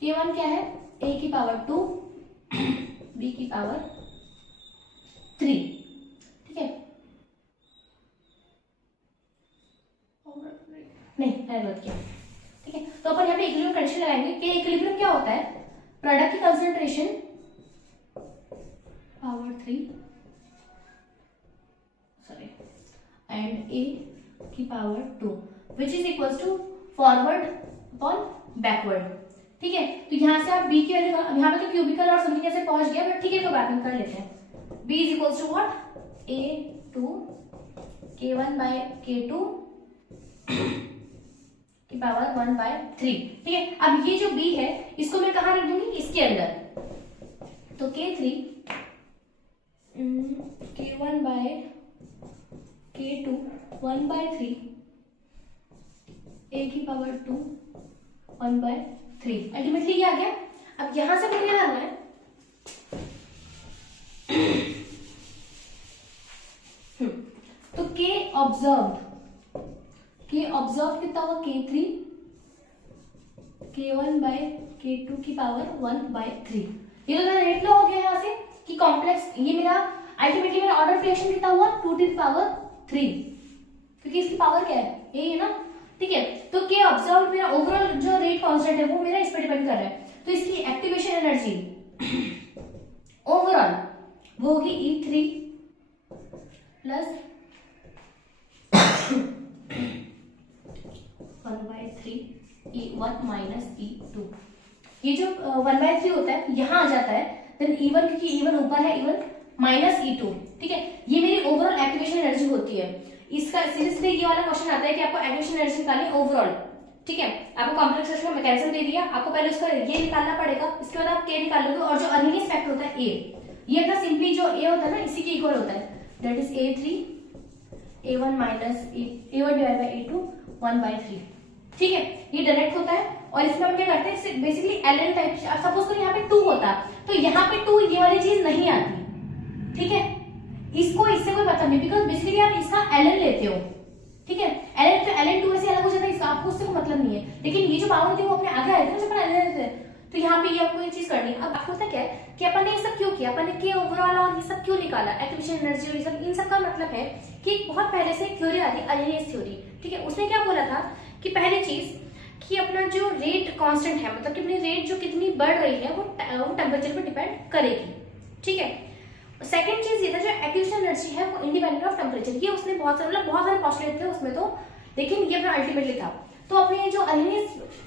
K1 क्या है, A की पावर 2 B की पावर 3, ठीक है। नहीं मैंने गलत किया, ठीक है। तो अपन यहाँ पे इक्विलिब्रियम कंडीशन लगाएंगे कि इक्विलिब्रियम क्या होता है, प्रोडक्ट की concentration power 3 sorry and A की power 2 which is equal to forward upon backward, ठीक है। तो यहाँ से आप B की वैल्यू, यहाँ पे तो क्यूबिकल और समथिंग ऐसे पहुंच गया, बट ठीक है, तो बाद में कर लेते हैं। B is equal to what, A2 K1 by K2 की पावर 1 बाय 3, ठीक है। अब ये जो B है इसको मैं कहाँ रख दूंगी, इसके अंदर, तो K3 K1 by K2 1 by 3 A की पावर 2 1 बाय 3, अल्टीमेटली ये आ गया। अब यहां से मुझे क्या करना है, तो K ऑब्जर्व्ड कितना हुआ, K3 K1 बाय K2 की पावर 1 बाय 3। ये तो मेरा रेट लो हो गया यहाँ से कि कॉम्प्लेक्स, ये मेरा अल्टीमेटली मेरा ऑर्डर फ्रैक्शन कितना हुआ 2 टू द पावर 3, क्योंकि इसकी पावर क्या है, यही है ना, ठीक है। तो K ऑब्जर्व मेरा ओवरऑल जो रेट कांस्टेंट है वो मेरा इस पर डिपेंड कर रहा है, तो इसकी एक्टिवेशन एनर्जी ओवरऑल वो होगी E3 plus 1/3 E1 minus E2। ये जो 1/3 होता है यहाँ आ जाता है, देन E1 क्योंकि E1 ऊपर है, E1 माइनस E2, ठीक है। ये मेरी ओवरऑल एक्टिवेशन एनर्जी होती है। इसका सीरियसली ये वाला क्वेश्चन आता है कि आपको एक्टिवेशन एनर्जी निकालनी ओवरऑल, ठीक है। आपको कॉम्प्लेक्स रिएक्शन का मैकेनिज्म दे दिया, आपको पहले उसका ये निकालना पड़ेगा, इसके बाद आप K निकाल लोगे, और जो अर्निंग फैक्टर होता है A, ये अपना सिंपली जो A होता है ना इसी के इक्वल होता है, that is A3 A1 minus A1 divide by A2 1/3, ठीक है। ये डायरेक्ट होता है, और इसमें हम क्या करते हैं, बेसिकली एलएन टाइप। सपोज करो यहाँ पे 2 होता तो यहाँ पे 2 ये वाली चीज नहीं आती, ठीक है। इसको इससे कोई मतलब नहीं, बिकॉज बेसिकली आप इसका एलएन लेते हो, ठीक है। एलएन तो एलएन 2 से अलग हो जाता है, इसका आपको उससे कोई मतलब नहीं है, लेकिन ये जो पावर होती है वो अपने आगे आ जाती है जब अपन एलएन लेते हैं। तो यहाँ पे ये आपको ये चीज करनी है। अब आपको पता क्या है कि अपन ने ये सब क्यों किया, अपन ने K ओवरऑल और ये सब क्यों निकाला, एक्टिवेशन एनर्जी और ये सब, इन सब का मतलब है कि बहुत पहले से थ्योरी आती है अर्निंग थ्योरी, ठीक है। उसने क्या बोला था कि पहली चीज कि अपना जो रेट कांस्टेंट है, मतलब कि अपनी रेट जो कितनी बढ़ रही है वो टेम्परेचर पर डिपेंड करेगी, ठीक है। सेकंड चीज ये था जो एक्टिवेशन एनर्जी है वो इंडिपेंडेंट ऑफ टेम्परेचर, ये उसने बहुत सारे पोस्टुलेट थे उसमें, तो लेकिन ये अपना अल्टीमेटली था। तो अपने जो अर्निंग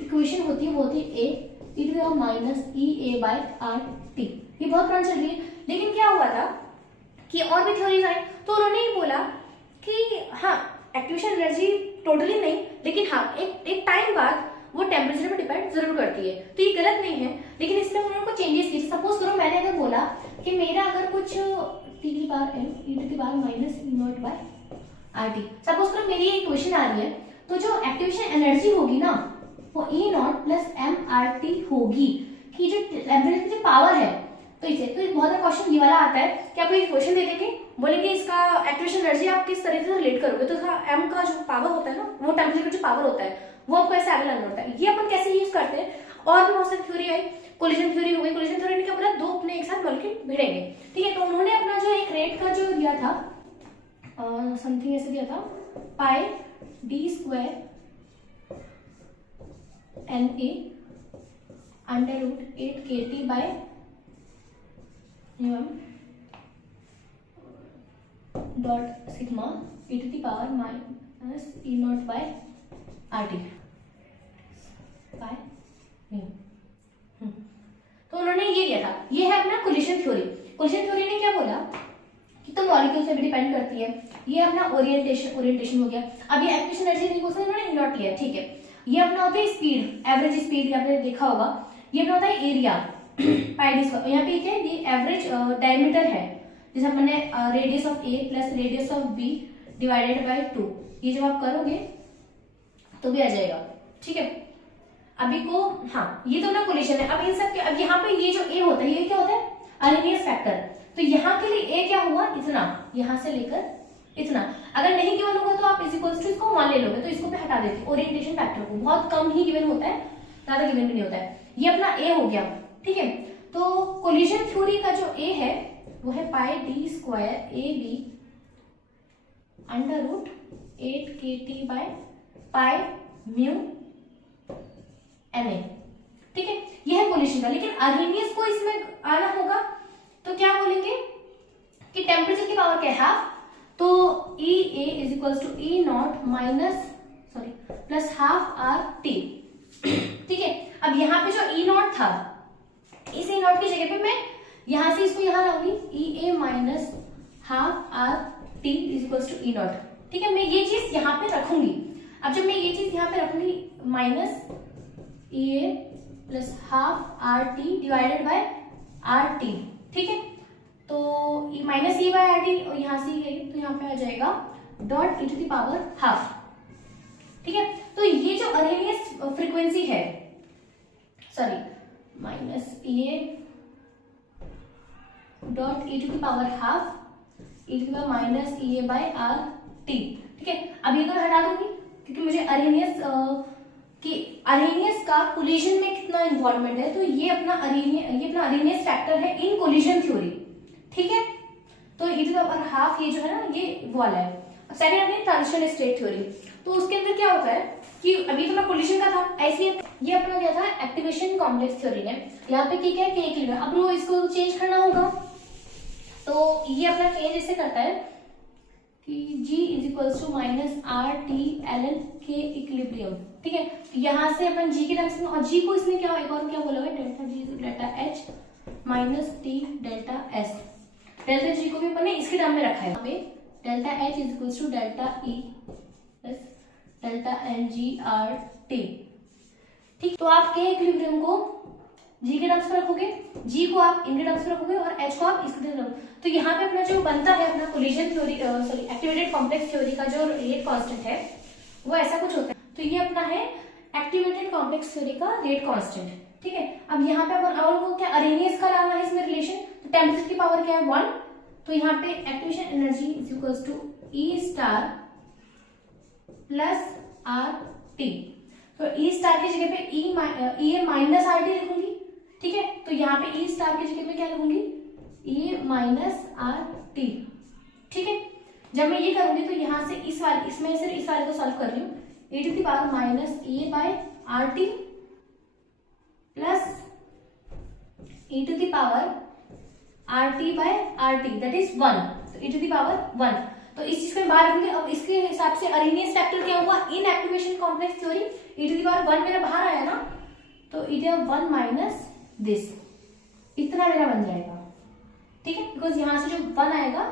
इक्वेशन होती है वो होती है A e⁻ minus EA by RT, ये बहुत पुरानी चल रही है। लेकिन क्या हुआ था कि और भी थ्योरीज आई, तो उन्होंने ये बोला कि हाँ एक्टिवेशन एनर्जी टोटली नहीं, लेकिन हाँ एक टाइम बाद वो टेम्परेचर पर डिपेंड जरूर करती है, तो ये गलत नहीं है। लेकिन इसमें उन्होंने कुछ चेंजेस किए। सपोज करो मैंने अगर बोला कि मेरा अगर कुछ T⁻m e⁻ minus E0 by RT, suppose करो मेरी ये इक्वेशन आ रही है, तो जो एक्टिवेशन एनर्जी होगी ना वो E0 प्लस MRT होगी, कि जो टेम्परेचर की जो पावर है तो इसे तो बहुत सारा क्वेश्चन ये वाला आता है कि आपको एक क्वेश्चन दे देंगे, बोलेंगे इसका एक्टिवेशन एनर्जी आप किस तरह से रिलेट करोगे, तो उसका एम का जो पावर होता है ना, वो टेम्परेचर का जो पावर होता है वो आपको ऐसे आगे लाना होता है। ये अपन कैसे यूज करते हैं, और भी बहुत सारी थ्योरी आई, कोलिजन थ्योरी हो गई। कोलिजन थ्योरी ने क्या बोला, दो अपने एक साथ मॉलिक्यूल भिड़ेंगे, ठीक है। तो उन्होंने अपना जो एक रेट का जो दिया था समथिंग ऐसे दिया था, pi D square N A under root 8 KT by dot sigma e to the power minus E not by RT by mu. तो उन्होंने ये दिया था, ये है अपना कोलिजन थ्योरी। कोलिजन थ्योरी ने क्या बोला कि तो मॉलिक्यूल से भी डिपेंड करती है, ये अपना ओरिएंटेशन हो गया। अब ये एक्टिवेशन एनर्जी नहीं बोलते, इन्होंने E नॉट लिया, ठीक है। ये अपना होता है स्पीड, एवरेज स्पीड आपने देखा होगा। ये अपना होता है एरिया पाई डी स्क्वायर। यहाँ पे क्या है, ये एवरेज डायमीटर है, जैसे अपने radius of A plus radius of B divided by 2। ये जब आप करोगे तो भी आ जाएगा, ठीक है। अभी को हाँ, ये तो ना कोलिजन है। अब इन सब अब यहाँ पे ये जो ए होता है, ये क्या होता है, अरेनियस फैक्टर। तो यहाँ के लिए ए क्या हुआ, इतना, यहाँ से लेकर इतना। अगर नहीं गिवन होगा तो आप इज इक्वल्स टू इसको 1 ले लोगे, तो इसको भी हटा देते, ओरिएंटेशन फैक्टर को। बहुत कम ही गिवन होता है, ज्यादा गिवन भी नहीं होता है। ये अपना ए हो गया, ठीक है। तो कोलिजन थ्योरी का जो ए है वो है pi D square A B under root 8 KT by pi mu N A, ठीक है। ये है कोलिजन का। लेकिन अरेनियस को इसमें आना होगा तो क्या बोलेंगे कि टेम्परेचर की पावर क्या है, हाफ। तो E A is equals to E not minus plus half RT, ठीक है। अब यहाँ पे जो E नॉट था, इस E नॉट की जगह पे मैं यहां से इसको यहां लाऊंगी, E A minus half RT is equals to E not, ठीक है। मैं ये चीज यहाँ पे रखूंगी। अब जब मैं ये चीज यहाँ पे रखूंगी, minus E A plus half RT divided by RT, ठीक है। तो माइनस E बाय RT और यहाँ से गई तो यहाँ पे आ जाएगा dot E to the power half, ठीक है। तो ये जो अरेनियस फ्रीक्वेंसी है, sorry, minus E dot E to the power half E to the power minus E A by RT, ठीक है। अब ये तो हटा दूंगी क्योंकि मुझे अरेनियस का कोलिजन में कितना इन्वॉल्वमेंट है। तो ये अपना अरेनियस फैक्टर है इन कोलिजन थ्योरी, ठीक है। तो E to the power half ये जो है ना, ये वाला है। अब सेकंड अपनी ट्रांजिशन स्टेट थ्योरी, तो उसके अंदर क्या होता है कि अभी तो मैं कोलिजन का था, ऐसे ये अपना क्या था, एक्टिवेशन कॉम्प्लेक्स थ्योरी ने। यहाँ पे क्या है, के इक्विलिब्रियम। अब वो इसको चेंज करना होगा, तो ये अपना चेंज ऐसे करता है कि G is equals to minus RT ln K equilibrium, ठीक है। यहाँ से अपन G के टर्म्स में, और G को इसने क्या एक और क्या बोला हुआ है, delta G delta H minus T delta S। Delta G को भी अपन ने इसके टर्म में रखा है, यहाँ पे delta H is equals to delta E plus delta NGRT, ठीक। तो आप के इक्विलिब्रियम को G के टर्म्स में रखोगे, G को आप इनके टर्म्स में रखोगे और H को आप इसके टर्म्स में। तो यहाँ पे अपना जो बनता है अपना collision theory, sorry activated complex theory का जो रेट कांस्टेंट है वो ऐसा कुछ होता है। तो ये अपना है एक्टिवेटेड कॉम्प्लेक्स थ्योरी का रेट कांस्टेंट, ठीक है। अब यहाँ पे अपन और वो क्या अरेनियस का लाना है इसमें रिलेशन, तो टेम्परेचर की पावर क्या है 1। तो यहाँ पे activation energy is equals to E star plus RT। तो E स्टार की जगह पे E माइनस RT लिखूंगी, ठीक है। तो यहाँ पे E स्टार की जगह पे क्या लिखूंगी, E माइनस RT, ठीक है। जब मैं ये करूंगी तो यहाँ से इसमें सिर्फ इस वाले को सॉल्व कर रही हूँ, E to the power minus A by RT plus E to the power RT by RT that is 1। तो E टू द पावर 1, तो इस चीज को बाहर रखेंगे। अब इसके हिसाब से अरेनियस फैक्टर क्या हुआ in activation complex theory, E to the power 1 मेरा बाहर आया ना, तो E to the power 1 minus this, इतना मेरा बन जाएगा, ठीक है। बिकॉज यहाँ से जो 1 आएगा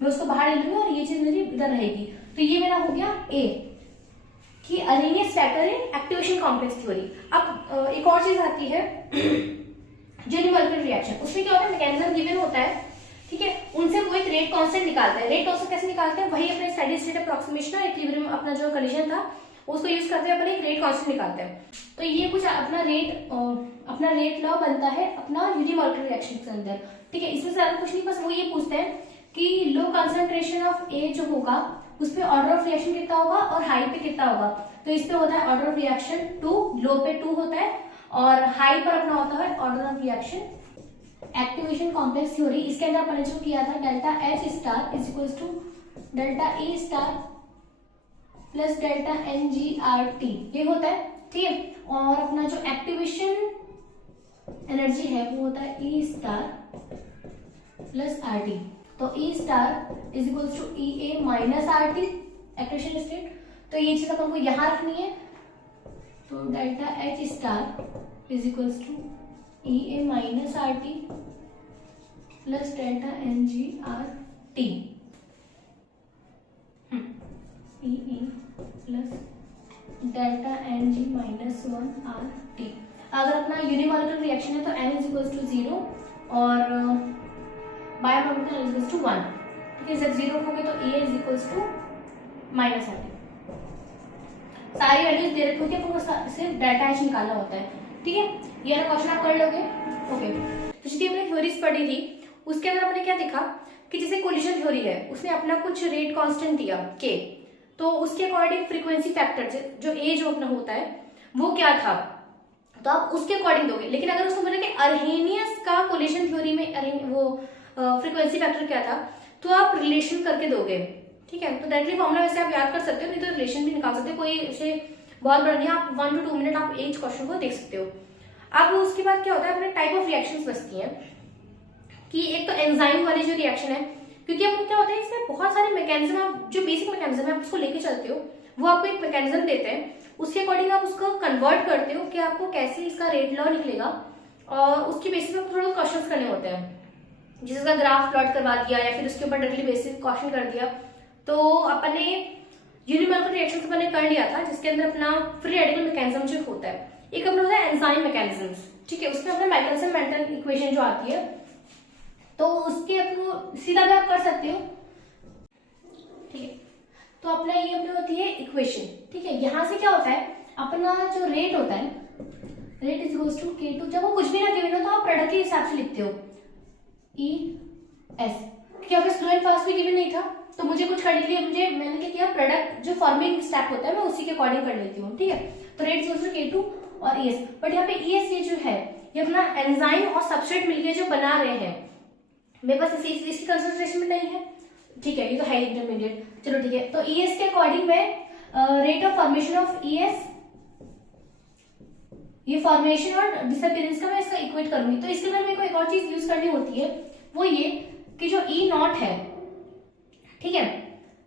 मैं उसको बाहर ले लूंगी और ये चीज मेरी इधर रहेगी। तो ये मेरा हो गया A कि Arrhenius factor in activation complex theory. अब एक और चीज आती है यूनिमॉलिक्यूलर रिएक्शन, उसमें क्या होता है, मैकेनिज्म गिवन होता है, ठीक है। उनसे वो एक रेट कांस्टेंट निकालते हैं। रेट कांस्टेंट कैसे निकालते हैं, वही अपने स्टेडी स्टेट अप्रोक्सीमेशन और इक्विलिब्रियम अपना जो कोलिजन था उसको यूज करते हैं, अपन एक रेट कांस्टेंट निकालते हैं। तो ये कुछ अपना रेट लॉ बनता है अपना यूनिमॉलिक्यूलर रिएक्शन के अंदर। ठीक है, इसमें ज्यादा कुछ नहीं, बस वो ये पूछते हैं कि लो कंसंट्रेशन ऑफ ए जो होगा उस पे ऑर्डर ऑफ रिएक्शन कितना होगा और हाई पे कितना होगा। तो इस पे होता है ऑर्डर ऑफ रिएक्शन 2, लो पे 2 होता है, और हाई पर अपना होता है order of reaction. Activation complex theory, इसके अंदर अपन ने जो किया था delta H star is equal to delta A star plus delta N G R T, ये होता है। ठीक है, और अपना जो एक्टिवेशन एनर्जी है वो होता है E star plus R T. तो E star is equal to E A minus R T activation state. तो ये चीज अपन को यहाँ रखनी है। तो delta H star is equal to E A minus R T plus delta N G R T, E A plus delta N G minus 1 R T. अगर अपना यूनिमॉलिक्यूलर रिएक्शन है तो n इज इक्वल टू 0 और बायोमॉलिक्यूलर इज इक्वल टू 1। ठीक है, जब 0 होंगे तो a is equal to minus R T. सारी वैल्यूज दे रखी होगी, आपको सिर्फ डेल्टा एच निकालना होता है। ठीक है, ये वाला क्वेश्चन आप कर लोगे। ओके, तो जितनी हमने थ्योरीज पढ़ी थी उसके अंदर हमने क्या देखा कि जैसे कोलिजन थ्योरी है उसने अपना कुछ रेट कांस्टेंट दिया k, तो उसके अकॉर्डिंग फ्रीक्वेंसी फैक्टर जो a जो अपना होता है वो क्या था, तो आप उसके अकॉर्डिंग दोगे। लेकिन अगर उसको बोला कि अर्हेनियस का कोलिजन थ्योरी में वो फ्रीक्वेंसी फैक्टर क्या था, तो आप रिलेशन करके दोगे। ठीक है, तो डायरेक्टली फॉर्मूला वैसे आप याद कर सकते हो, नहीं तो रिलेशन भी निकाल सकते हो, कोई इसे बहुत बड़ा नहीं है। आप 1 to 2 मिनट आप एच क्वेश्चन को देख सकते हो। अब उसके बाद क्या होता है, अपने टाइप ऑफ रिएक्शंस बचती हैं कि एक तो एंजाइम वाली जो रिएक्शन है, क्योंकि अब क्या होता है इसमें बहुत सारे मैकेनिज्म, आप जो बेसिक मैकेनिज्म है आप उसको लेके चलते हो, वो आपको एक मैकेनिज्म देते हैं, उसके अकॉर्डिंग आप उसको कन्वर्ट करते हो कि आपको कैसे इसका रेट लॉ निकलेगा, और उसके बेसिस पर थोड़ा क्वेश्चंस करने होते हैं। जिसका ग्राफ प्लॉट करवा दिया या फिर उसके ऊपर डायरेक्टली बेसिस क्वेश्चन कर दिया। तो अपन ने यूनिमॉलिक्यूलर रिएक्शन अपन ने कर लिया था, जिसके अंदर अपना फ्री रेडिकल मैकेनिज्म जो होता है, एक अपना होता है एंजाइम मैकेनिज्म्स। ठीक है, उसमें अपना माइकलसन मेंटन इक्वेशन जो आती है, तो उसके अपने सीधा भी आप कर सकते हो। ठीक है, तो अपना ये अपनी होती है इक्वेशन। ठीक है, यहाँ से क्या होता है, अपना जो रेट होता है, rate is equal to K2, जब वो कुछ भी ना गिवन हो तो आप प्रोडक्ट के हिसाब से लिखते हो E S, क्योंकि यहाँ पे स्लो एंड फास्ट भी गिवन नहीं था, तो मुझे कुछ करने के लिए मैंने क्या किया, प्रोडक्ट जो फॉर्मिंग स्टेप होता है मैं उसी के अकॉर्डिंग कर लेती हूँ। ठीक है, तो rate is equal to K2 और ES, बट यहाँ पे ES ये जो है ये अपना एंजाइम और सबस्ट्रेट मिलकर जो बना रहे हैं, मेरे पास इसकी कंसंट्रेशन में नहीं है। ठीक है, ये तो है इंटरमीडिएट। चलो ठीक है, तो ES के अकॉर्डिंग मैं rate of formation of ES, ये फॉर्मेशन और डिसअपीयरेंस का मैं इसका इक्वेट करूंगी। तो इसके अंदर मेरे को एक और चीज यूज करनी होती है, वो ये कि जो E0 है, ठीक है,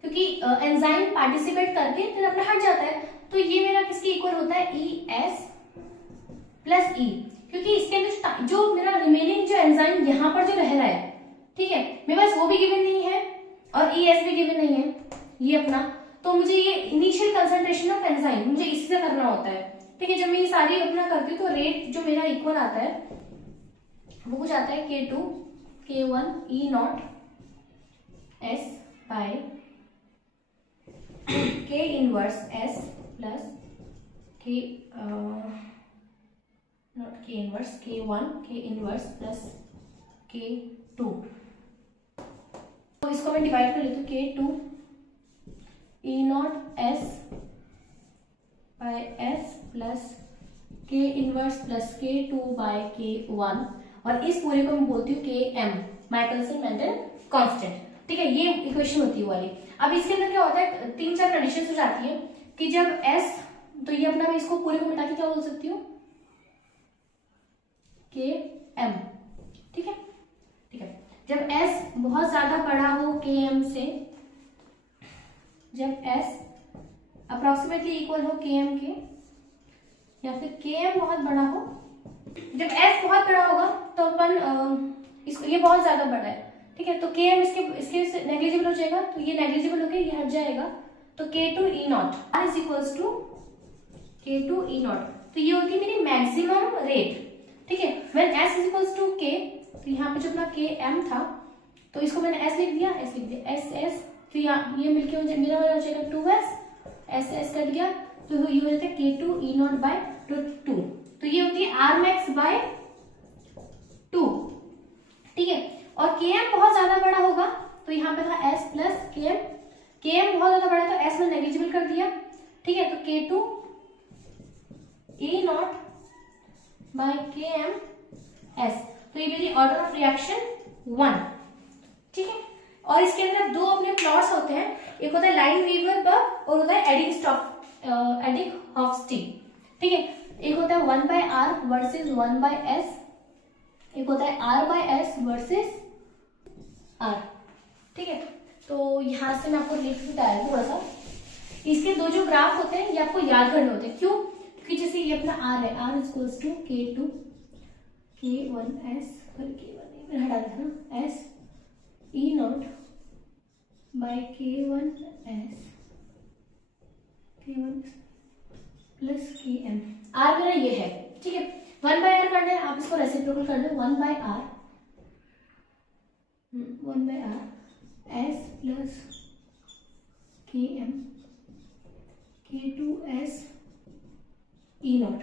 क्योंकि एंजाइम पार्टिसिपेट करके फिर अपना हट जाता है, तो ये मेरा किसके इक्वल होता है, ES प्लस E, क्योंकि इसके अंदर जो मेरा रिमेनिंग जो एंजाइम यहाँ पर जो रह रहा है, ठीक है, मेरे पास वो भी गिवन नहीं है और ES भी गिवन नहीं है ये अपना, तो मुझे ये इनिशियल कंसंट्रेशन ऑफ एंजाइम मुझे इसी से करना होता है। ठीक है, जब मैं ये सारी अपना करती हूँ तो रेट जो मेरा इक्वल आता है वो कुछ आता है K2 K1 E0 S by K inverse S plus K not K inverse K1 K inverse plus K2। तो इसको मैं डिवाइड कर लेती हूँ K2 E0 S by S plus K inverse plus K2 by K1, और इस पूरे को मैं बोलती हूँ Km, माइकलसन मेंटन कांस्टेंट। ठीक है, ये इक्वेशन होती है वाली। अब इसके अंदर क्या होता है, 3-4 कंडीशंस हो जाती है कि जब S, तो ये अपना मैं इसको पूरे को मिटा के क्या बोल सकती हूँ, Km। ठीक है, ठीक है, जब S बहुत ज्यादा बड़ा हो Km से, जब S अप्रोक्सीमेटली इक्वल हो Km के, या फिर Km बहुत बड़ा हो, जब S बहुत बड़ा होगा तो अपन इसको, ये बहुत ज्यादा बड़ा है, ठीक है, तो Km इसके नेग्लिजिबल हो जाएगा, तो ये नेग्लिजिबल होकर ये हट जाएगा, तो K2 E0 is equals to K2 E0, तो ये होती है मेरी मैक्सिमम रेट। ठीक है, when S is equals to K, तो यहाँ पे जो अपना Km था, तो इसको मैंने S लिख दिया, S लिख दिया, S, तो यहाँ ये मिलके मेरा हो जाएगा 2S, S कट गया, तो ये हो जाता है K2 E0 बाय 2। तो तो ये होती है आर मैक्स बाय 2, ठीक है। और Km बहुत ज्यादा बड़ा होगा तो यहाँ पे था S प्लस Km, Km बहुत ज्यादा बड़ा है तो S में नेग्लिजिबल कर दिया, ठीक है। तो K2 E not by Km S, तो ये मेरी ऑर्डर ऑफ रिएक्शन 1, ठीक है। और इसके अंदर दो अपने प्लॉट्स होते हैं, एक होता है लाइन वीवर कर्व और होता है एडिंग-हॉफ-स्टी, ठीक है। एक होता है 1/r वर्सेस 1/s, एक होता है r/s वर्सेस r, ठीक है। तो यहां से मैं आपको लिख बता रही हूँ थोड़ा सा। इसके दो जो ग्राफ होते हैं ये आपको याद करने होते हैं, क्यों? क्योंकि जैसे ये अपना r है, r equals to K2 K1s K1 मैंने हटा दिया ना, s E not by K1s K1 plus Km, r मेरा ये है, ठीक है। 1/r करना है, आप इसको रेसिप्रोकल कर लो, 1/r s plus Km K2s E not,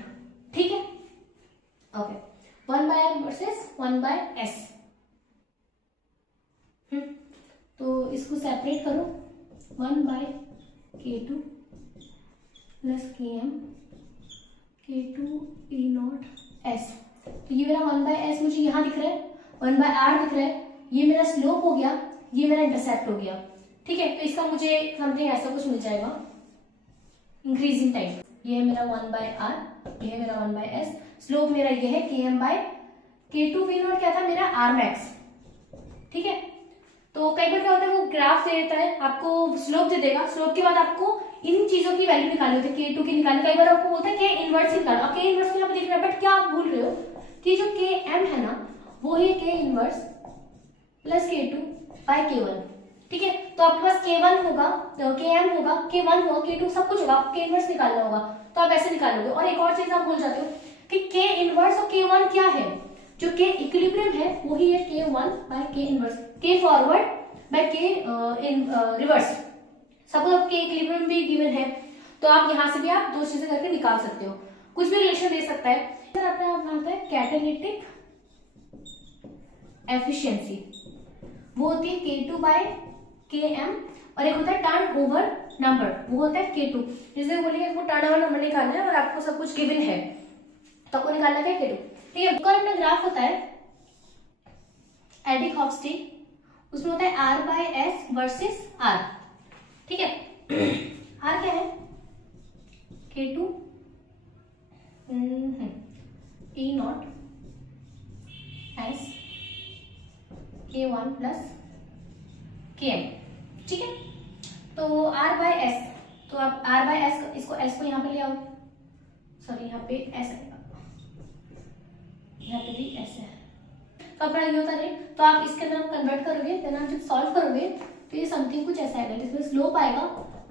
ठीक है, ओके। 1/r वर्सेस 1/s, तो इसको सेपरेट करो, 1/K2 plus Km K2 E not S, तो ये मेरा 1/s मुझे यहाँ दिख रहा है, 1/r दिख रहा है, ये मेरा स्लोप हो गया, ये मेरा इंटरसेप्ट हो गया, ठीक है। तो इसका मुझे समथिंग ऐसा कुछ मिल जाएगा, इंक्रीजिंग टाइम। ये है मेरा 1/r, ये है मेरा 1/s, स्लोप मेरा ये है Km bye K2 V not, क्या था मेरा r मैक्स, ठीक है। तो कई बार क्या होता है वो ग्राफ दे देता है, आपको स्लोप दे देगा, स्लोप के बाद आपको इन चीजों की वैल्यू निकालनी होती है, K2 की निकालनी, कई बार आपको बोलता है K इनवर्स निकालो, अब K इनवर्स में आप देख रहे हैं, बट क्या आप भूल रहे हो कि जो Km है ना वो है K inverse plus K2 by K1, ठीक है। तो आपके पास K1 होगा, Km होगा, K1 होगा, K2 सब कुछ होगा, आपको K इनवर्स निकालना होगा, तो आप ऐसे निकालोगे। और एक और चीज आप भूल जाते हो कि K इनवर्स और K1 क्या है, जो K इक्विलिब्रियम है वही है K1 by K inverse, K forward by K inverse. Suppose आपके इक्विलिब्रियम भी गिवन है तो आप यहाँ से भी आप दो चीजें करके निकाल सकते हो, कुछ भी रिलेशन दे सकता है। फिर अपना होता है कैटालिटिक एफिशिएंसी, वो होती है K2 बाय Km, और एक होता है टर्न ओवर नंबर, वो होता है K2। जैसे बोलिए आपको टर्न ओवर नंबर निकालना है और आपको सब कुछ गिवन है तो आपको निकालना है K2, ठीक है। और अपना ग्राफ होता है एडिंग-हॉफ-स्टी, उसमें होता है r/s वर्सेस r, ठीक है। r क्या है K2 E not S K1 plus Km, ठीक है। तो r/s, तो आप r/s इसको s को यहाँ पे ले आओ, सॉरी यहाँ पे s आएगा, यहाँ पे भी s है, तो अपना ये होता है। तो आप इसके अंदर कन्वर्ट करोगे, देन आप जब सॉल्व करोगे तो ये समथिंग कुछ ऐसा आएगा, जिसमें स्लोप आएगा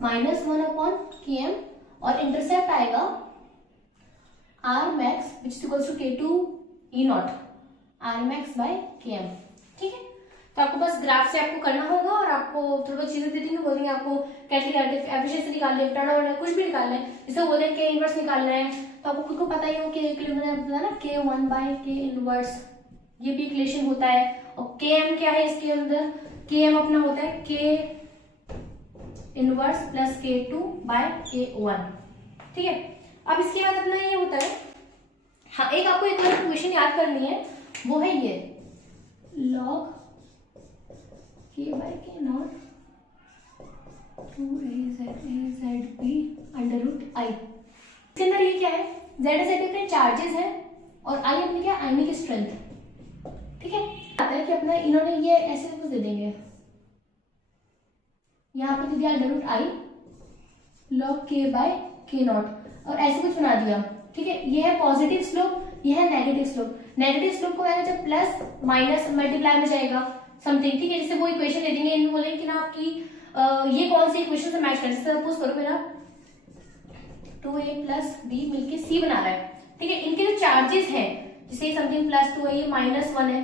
-1/Km और इंटरसेप्ट आएगा r max which is equals to K2 E not r max by Km, ठीक है। तो आपको बस ग्राफ से आपको करना होगा और आपको थोड़ी बहुत चीजें दे देंगे, बोलेंगे आपको कैटालिटिक एफिशिएंसी निकालनी है, टर्नओवर कुछ भी निकालना है, जैसे बोले K इनवर्स निकालना है तो आपको खुद को पता ही हो कि इक्विलिब्रियम ना K1 बाय K इनवर्स, ये भी इक्वेशन होता है। और Km क्या है इसके अंदर, Km अपना होता है K inverse plus K2 by K1, ठीक है। अब इसके बाद अपना ये होता है, हाँ एक आपको एक और इक्वेशन याद करनी है, वो है ये log K by K not 2azb under root I. इसके अंदर ये क्या है, z अपने चार्जेस है और i अपने क्या आयनिक स्ट्रेंथ, ठीक है। आता है कि अपना इन्होंने ये ऐसे कुछ दे देंगे, यहाँ पे दे दिया under root I log K by K not और ऐसे कुछ बना दिया, ठीक है। ये है पॉजिटिव स्लोप, ये है नेगेटिव स्लोप। नेगेटिव स्लोप को आएगा जब प्लस माइनस मल्टीप्लाई में जाएगा समथिंग, ठीक है। जैसे वो इक्वेशन दे देंगे, इनको बोलेंगे कि ना आपकी ये कौन सी इक्वेशन से मैच कर, जैसे सपोज करो मेरा 2a प्लस b मिलके c बना रहा है, ठीक है। इनके जो चार्जेस हैं, जैसे समथिंग +2 है, ये -1 है,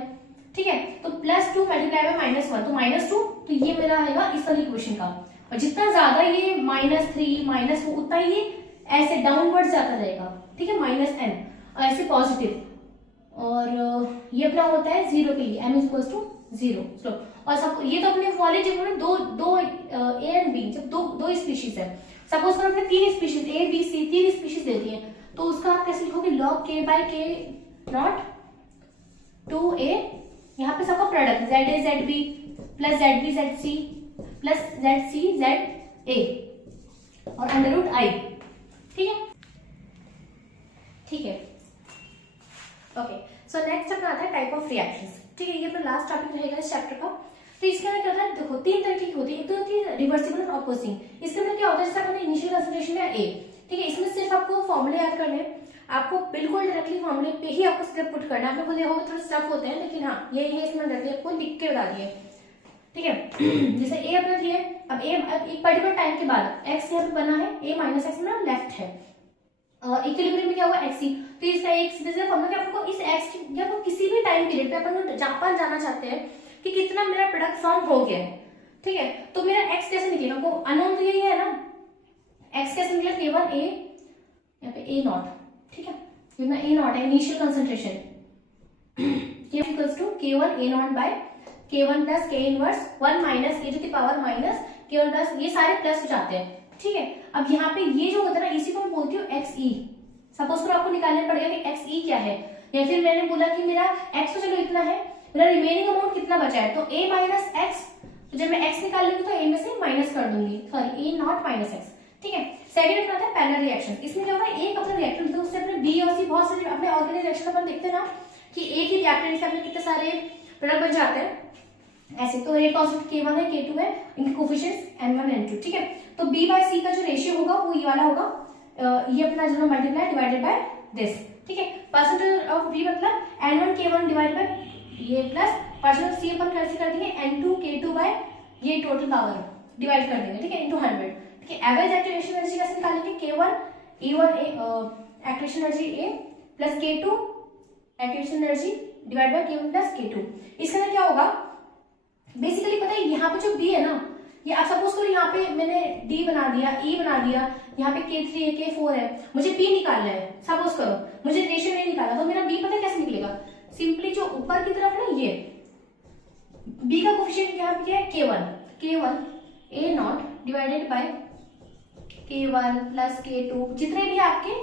ठीक है। तो +2 मल्टीप्लाई बाय -1 तो -2, तो ये मेरा आएगा इस वाली इक्वेशन का। और जितना ज्यादा ये -3 -4 उतना ये ऐसे डाउनवर्ड जाता जाएगा, ठीक है, -n। ऐसे पॉजिटिव, और ये अपना होता है 0 के लिए, m is equal to 0 slope. और सब ये तो अपने वाले जब दो ए एंड बी, जब दो स्पीशीज है, सपोज करो अपने 3 species A B C 3 species देती है, तो उसका आप कैसे लिखोगे, log k by K naught 2a, यहाँ पे सबका product z a z b plus z b z c plus z c z a और अंडर रूट i। ठीक है, ठीक है, ओके। सो नेक्स्ट अपना आता है टाइप ऑफ रिएक्शंस। ठीक है, ये अपना लास्ट टॉपिक रहेगा इस चैप्टर का। तो इसके अंदर क्या होता है, देखो 3 तरह की होती है। एक तो होती है रिवर्सिबल और ऑपोजिंग। इसके अंदर क्या होता है, जैसे अपने इनिशियल कंसंट्रेशन में ए, ठीक है, इसमें सिर्फ आपको फॉर्मूले याद करने हैं, आपको बिल्कुल डायरेक्टली फॉर्मूले पे ही आपको स्टेप पुट करना है। आपने खुद देखोगे थोड़ा स्टफ होते हैं, लेकिन हाँ ये है, इसमें डायरेक्टली आपको लिख के बता दिए। ठीक है, जैसे ए अपना है, अब ए एक पर्टिकुलर टाइम के बाद एक्स यहाँ पे बना है, ए माइनस एक्स में लेफ्ट है, इक्विलिब्रियम में क्या हुआ एक्सी, तो इसका एक सीधा फॉर्मूला कि आपको इस एक्स की आपको किसी भी टाइम पीरियड पे अपन जाना चाहते हैं कि कितना मेरा प्रोडक्ट फॉर्म हो गया है। ठीक है, तो मेरा एक्स कैसे निकलेगा, वो अननोन तो यही है ना, एक्स कैसे निकला, केवल ए, यहाँ पे ए नॉट। ठीक है, ये ए नॉट है initial concentration, k equals to k1 A naught by k1 plus k inverse 1 minus e to the power minus k1 plus, ये सारे प्लस हो जाते हैं। ठीक है, अब यहाँ पे ये जो होता है ना, इसी को मैं बोलती हूँ XE। सपोज करो आपको निकालना पड़ेगा कि XE क्या है, या फिर मैंने बोला कि मेरा x तो चलो इतना है, मेरा रिमेनिंग अमाउंट कितना बचा है, तो a माइनस एक्स, तो जब मैं x निकाल लूंगी तो a में से माइनस कर दूंगी, sorry a not minus x. ठीक है, सेकंड अपना आता है पैरेलल रिएक्शन। इसमें क्या होगा, एक अपना रिएक्टर देखो, उससे अपने बी और सी बहुत सारे अपने ऑर्गेनिक रिएक्शन अपन देखते हैं ना कि एक ही रिएक्टर से अपने कितने सारे प्रोडक्ट बन जाते हैं ऐसे। तो ये कॉन्सेप्ट k1 है k2 है, इनके कोफिशिएंट्स n1 n2। ठीक है, तो b बाय c का जो रेशियो होगा वो ये वाला होगा, ये अपना जो मल्टीप्लाई डिवाइडेड बाय दिस। ठीक है, परसेंटेज ऑफ b मतलब n1 k1 डिवाइडेड बाय ये प्लस परसेंटेज ऑफ c अपन कैसे कर देंगे n2 k2 बाय ये टोटल पावर डिवाइड कर देंगे। ठीक है, इनटू 100। ठीक है, एवरेज एक्टिवेशन एनर्जी कैसे निकालेंगे, k1 e1 activation energy a plus k2 activation energy divide by k1 plus k2। इसके अंदर क्या होगा, बेसिकली पता है यहाँ पे जो b है ना, ये आप सपोज करो यहाँ पे मैंने d बना दिया, e बना दिया, यहाँ पे k3 है k4 है, मुझे b निकालना है। सपोज करो मुझे रेशियो नहीं निकाला, तो मेरा b पता है कैसे निकलेगा, सिंपली जो ऊपर की तरफ ना ये b का कोफिशिएंट क्या है k1 a not divided by k1 plus k2, जितने भी आपके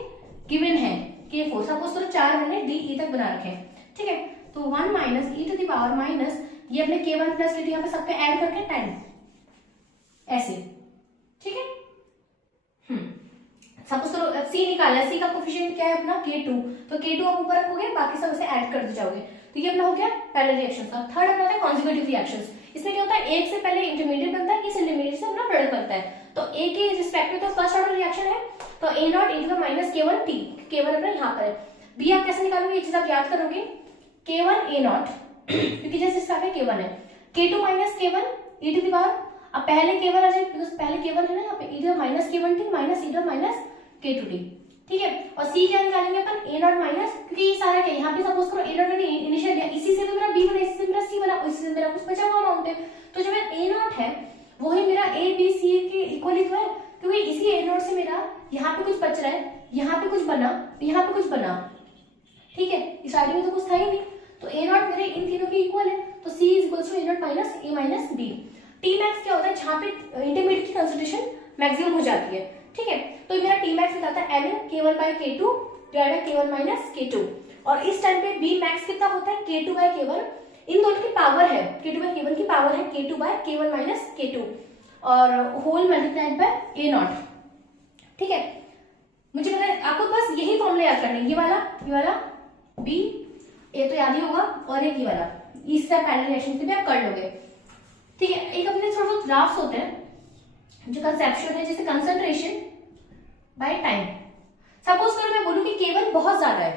गिवन है k4, सपोज करो 4 मैंने d e तक बना रखे हैं। ठीक है, तो 1 minus e to the power minus ये अपने k1 प्लस k2 यहाँ पे सबके ऐड करके 10 ऐसे। ठीक है, सपोज करो c निकाला, c का कोफिशिएंट क्या है अपना k2, तो k2 आप ऊपर रखोगे, बाकी सब ऐसे ऐड करते जाओगे, तो ये अपना हो गया पैरेलल रिएक्शन का। थर्ड अपना है कॉन्जुगेटिव रिएक्शंस। इसमें क्या होता है, एक से पहले इंटरमीडिएट बनता है, इस इंटरमीडिएट से अपना प्रोडक्ट बनता है। तो a के रिस्पेक्ट में तो फर्स्ट ऑर्डर रिएक्शन है, तो a naught e to the minus k1 t, k1 अपना यहाँ पर है। b आप कैसे निकालोगे, ये चीज आप याद करोगे, k1 a नॉट क्योंकि जैसे इसका k1 है, k2 minus k1 e to the power, अब पहले k1 आ जाए बिकॉज पहले k1 है ना, यहाँ पे e to the minus k1 t minus e to the minus k2 t। ठीक है, और c क्या निकालेंगे अपन, a नॉट माइनस, क्योंकि ये सारा क्या यहाँ पे सपोज करो a नॉट इनिशियल दिया, इसी से तो मेरा b बना, इसी से मेरा c बना, इसी से मेरा कुछ बचा हुआ अमाउंट है, तो जो मेरा a नॉट है वो ही मेरा a b c के इक्वल ही तो है, क्योंकि इसी a नॉट से मेरा यहाँ पे कुछ बच रहा है, यहाँ पे कुछ बना, यहाँ पे कुछ बना। ठीक है, स्टार्टिंग में तो कुछ था ही नहीं, तो a नॉट मेरे इन तीनों के इक्वल है, तो c is equal to a not minus a minus b। T max क्या होता है, जहाँ पे इंटरमीडिएट की कंसंट्रेशन मैक्सिमम हो जाती है। ठीक है, तो मेरा टी मैक्स निकलता है n k1 by k2 divided k1 minus k2, और इस टाइम पे b मैक्स कितना होता है, k2 बाय k1, इन दोनों की पावर है, k2 बाय k1 की पावर है k2 by k1 minus k2 और whole multiplied by a not. ठीक है, मुझे पता है आपको बस यही फॉर्मूला याद करना है, ये वाला b ये तो याद ही होगा, और एक ये वाला, इससे पैरेलल रिएक्शन से भी आप कर लोगे। ठीक है, एक अपने थोड़ा बहुत ग्राफ्स होते हैं जो कंसेप्चुअल है, जैसे कंसंट्रेशन बाय टाइम। सपोज करो मैं बोलूं कि k1 बहुत ज्यादा है,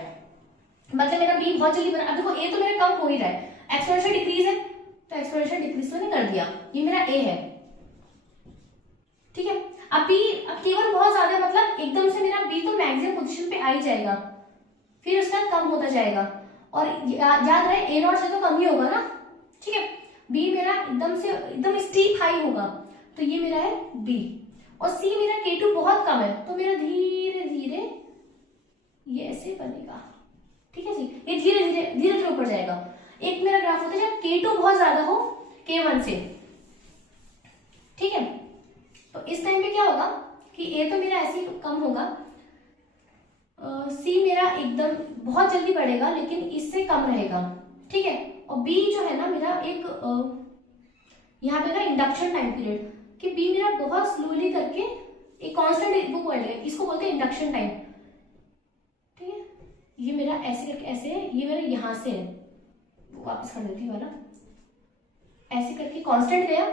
मतलब मेरा b बहुत जल्दी बना, अब देखो a तो मेरा कम हो ही रहा है, एक्सपोनेंशियल डिक्रीज है, तो एक्सपोनेंशियल डिक्रीज मैंने कर दिया, ये मेरा a है। ठीक है, अब k1 बहुत ज्यादा है, मतलब एकदम से मेरा b तो मैक्सिमम पोजीशन पे आ ही जाएगा, फिर उसका कम होता जाएगा, और याद रहे a नॉट से तो कम ही होगा ना। ठीक है, b मेरा एकदम स्टीप हाई होगा, तो ये मेरा है b, और c मेरा k2 बहुत कम है, तो मेरा धीरे धीरे ये ऐसे बनेगा। ठीक है जी, ये धीरे धीरे धीरे धीरे ऊपर जाएगा। एक मेरा ग्राफ होता है जब K2 बहुत ज्यादा हो K1 से, ठीक है। तो इस टाइम पे क्या होगा कि A तो मेरा ऐसे ही कम होगा, C मेरा एकदम बहुत जल्दी बढ़ेगा लेकिन इससे कम रहेगा, ठीक है। और B जो है ना मेरा एक यहाँ पे ना इंडक्शन टाइम पीरियड, कि B मेरा बहुत स्लोली करके एक कांस्टेंट बुक वर्ड है, इसको बोलते हैं इंडक्शन टाइम, ठीक है। ये मेरा ऐसे करके ऐसे है, ये मेरा यहाँ से है, वापस कर देती हूँ वाला, ऐसे करके कांस्टेंट गया,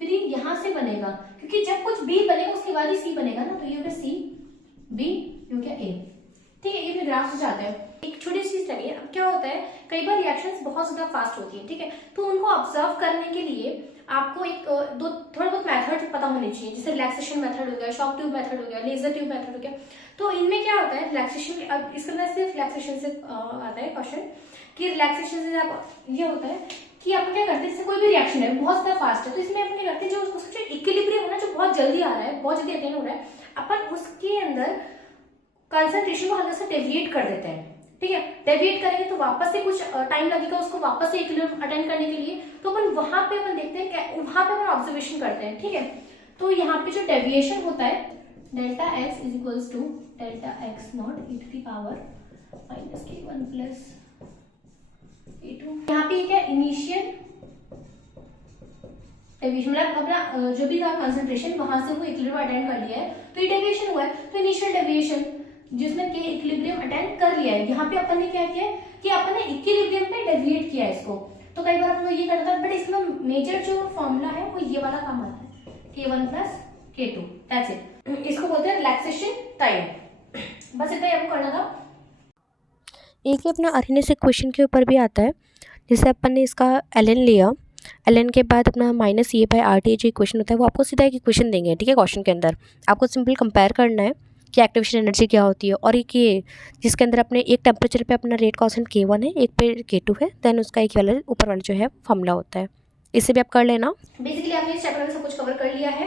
फिर ये यहाँ से बनेगा, क्योंकि जब कुछ B बनेगा उसके बाद ही C बनेगा ना, तो ये हो गया C, B, ये हो गया A, ठीक है। ये फिर ग्राफ से जाता है। एक छोटी सी चीज लगी है, अब क्या होता है कई बार रिएक्शंस बहुत ज्यादा फास्ट होती है, ठीक है। तो उनको ऑब्जर्व करने के लिए आपको एक दो थोड़ा बहुत मेथड पता होने चाहिए, जैसे रिलैक्सेशन मेथड हो गया, शॉक ट्यूब मेथड हो गया, लेजर ट्यूब मेथड हो गया। तो इनमें क्या होता है रिलैक्सेशन, अब इसके अंदर सिर्फ रिलैक्सेशन से आता है क्वेश्चन कि रिलैक्सेशन से आप ये होता है कि आप क्या करते हैं, जैसे कोई भी रिएक्शन है बहुत ज्यादा फास्ट है, तो इसमें आप क्या करते हैं जो उसका इक्विलिब्रियम है ना, जो बहुत जल्दी आ रहा है, बहुत जल्दी अटेन हो रहा है, अपन उसके अंदर कंसंट्रेशन को हल्का सा डेविएट कर देते हैं, ठीक है। डेविएट करेंगे तो वापस से कुछ टाइम लगेगा उसको वापस से इक्विलिब्रियम अटेंड करने के लिए, तो अपन वहां पे अपन देखते हैं, वहां पे अपन ऑब्जर्वेशन करते हैं, ठीक है। तो यहाँ पे जो डेविएशन होता है delta X is equals to delta X naught e to the power minus K1 plus K2। यहाँ पे क्या इनिशियल डेविएशन, मतलब अपना जो भी था कंसंट्रेशन वहां से वो इक्विलिब्रियम अटेंड कर लिया है, तो ये डेविएशन हुआ है। तो इनिशियल डेविएशन जिसमें के इक्विलिब्रियम अटेंड कर लिया है, यहाँ पे अपन ने क्या किया है कि अपन ने इक्विलिब्रियम पे डेविएट किया है इसको। तो कई बार अपन ये करता है, बट इसमें मेजर जो फॉर्मूला है वो ये वाला काम आता है, K1 plus K2, that's it. इसको बोलते हैं रिलैक्सेशन टाइम। बस इतना ही आपको करना था। एक ही अपना अरेनेस इक्वेशन के ऊपर भी आता है, जैसे अपन ने इसका ln लिया, ln के बाद अपना minus A by R T जो इक्वेशन होता है वो आपको सीधा एक इक्वेशन देंगे, ठीक है। क्वेश्चन के अंदर आपको सिंपल कंपेयर करना है कि एक्टिवेशन एनर्जी क्या होती है, और एक ये जिसके अंदर अपने एक टेम्परेचर पे अपना रेट कांस्टेंट K1 है, एक पे K2 है, देन उसका एक वाला ऊपर वाला जो है फॉर्मूला होता है, इससे भी आप कर लेना। बेसिकली आपने इस चैप्टर में सब कुछ कवर कर लिया है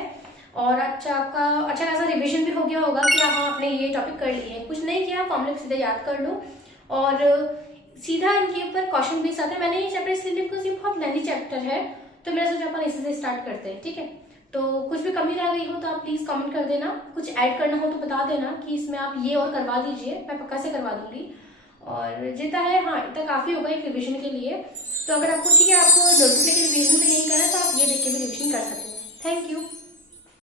और आपका अच्छा खासा रिविजन भी हो गया होगा कि हाँ आपने ये टॉपिक कर लिए हैं। कुछ नहीं किया, फॉर्मूला सीधा याद कर लो और सीधा इनके ऊपर क्वेश्चन बेस आता है। मैंने ये चैप्टर इसलिए बिकॉज ये बहुत लेंथी चैप्टर है, तो मेरा सोचा अपन इसी से स्टार्ट करते हैं, ठीक है। तो कुछ भी कमी रह गई हो तो आप प्लीज कमेंट कर देना, कुछ ऐड करना हो तो बता देना कि इसमें आप ये और करवा दीजिए, मैं पक्का से करवा दूंगी। और जितना है हाँ इतना काफी होगा एक रिविजन के लिए। तो अगर आपको ठीक है आपको नोटबुक लेके रिविजन भी नहीं करना तो आप ये देख के भी रिविजन कर सकते हैं। Thank you.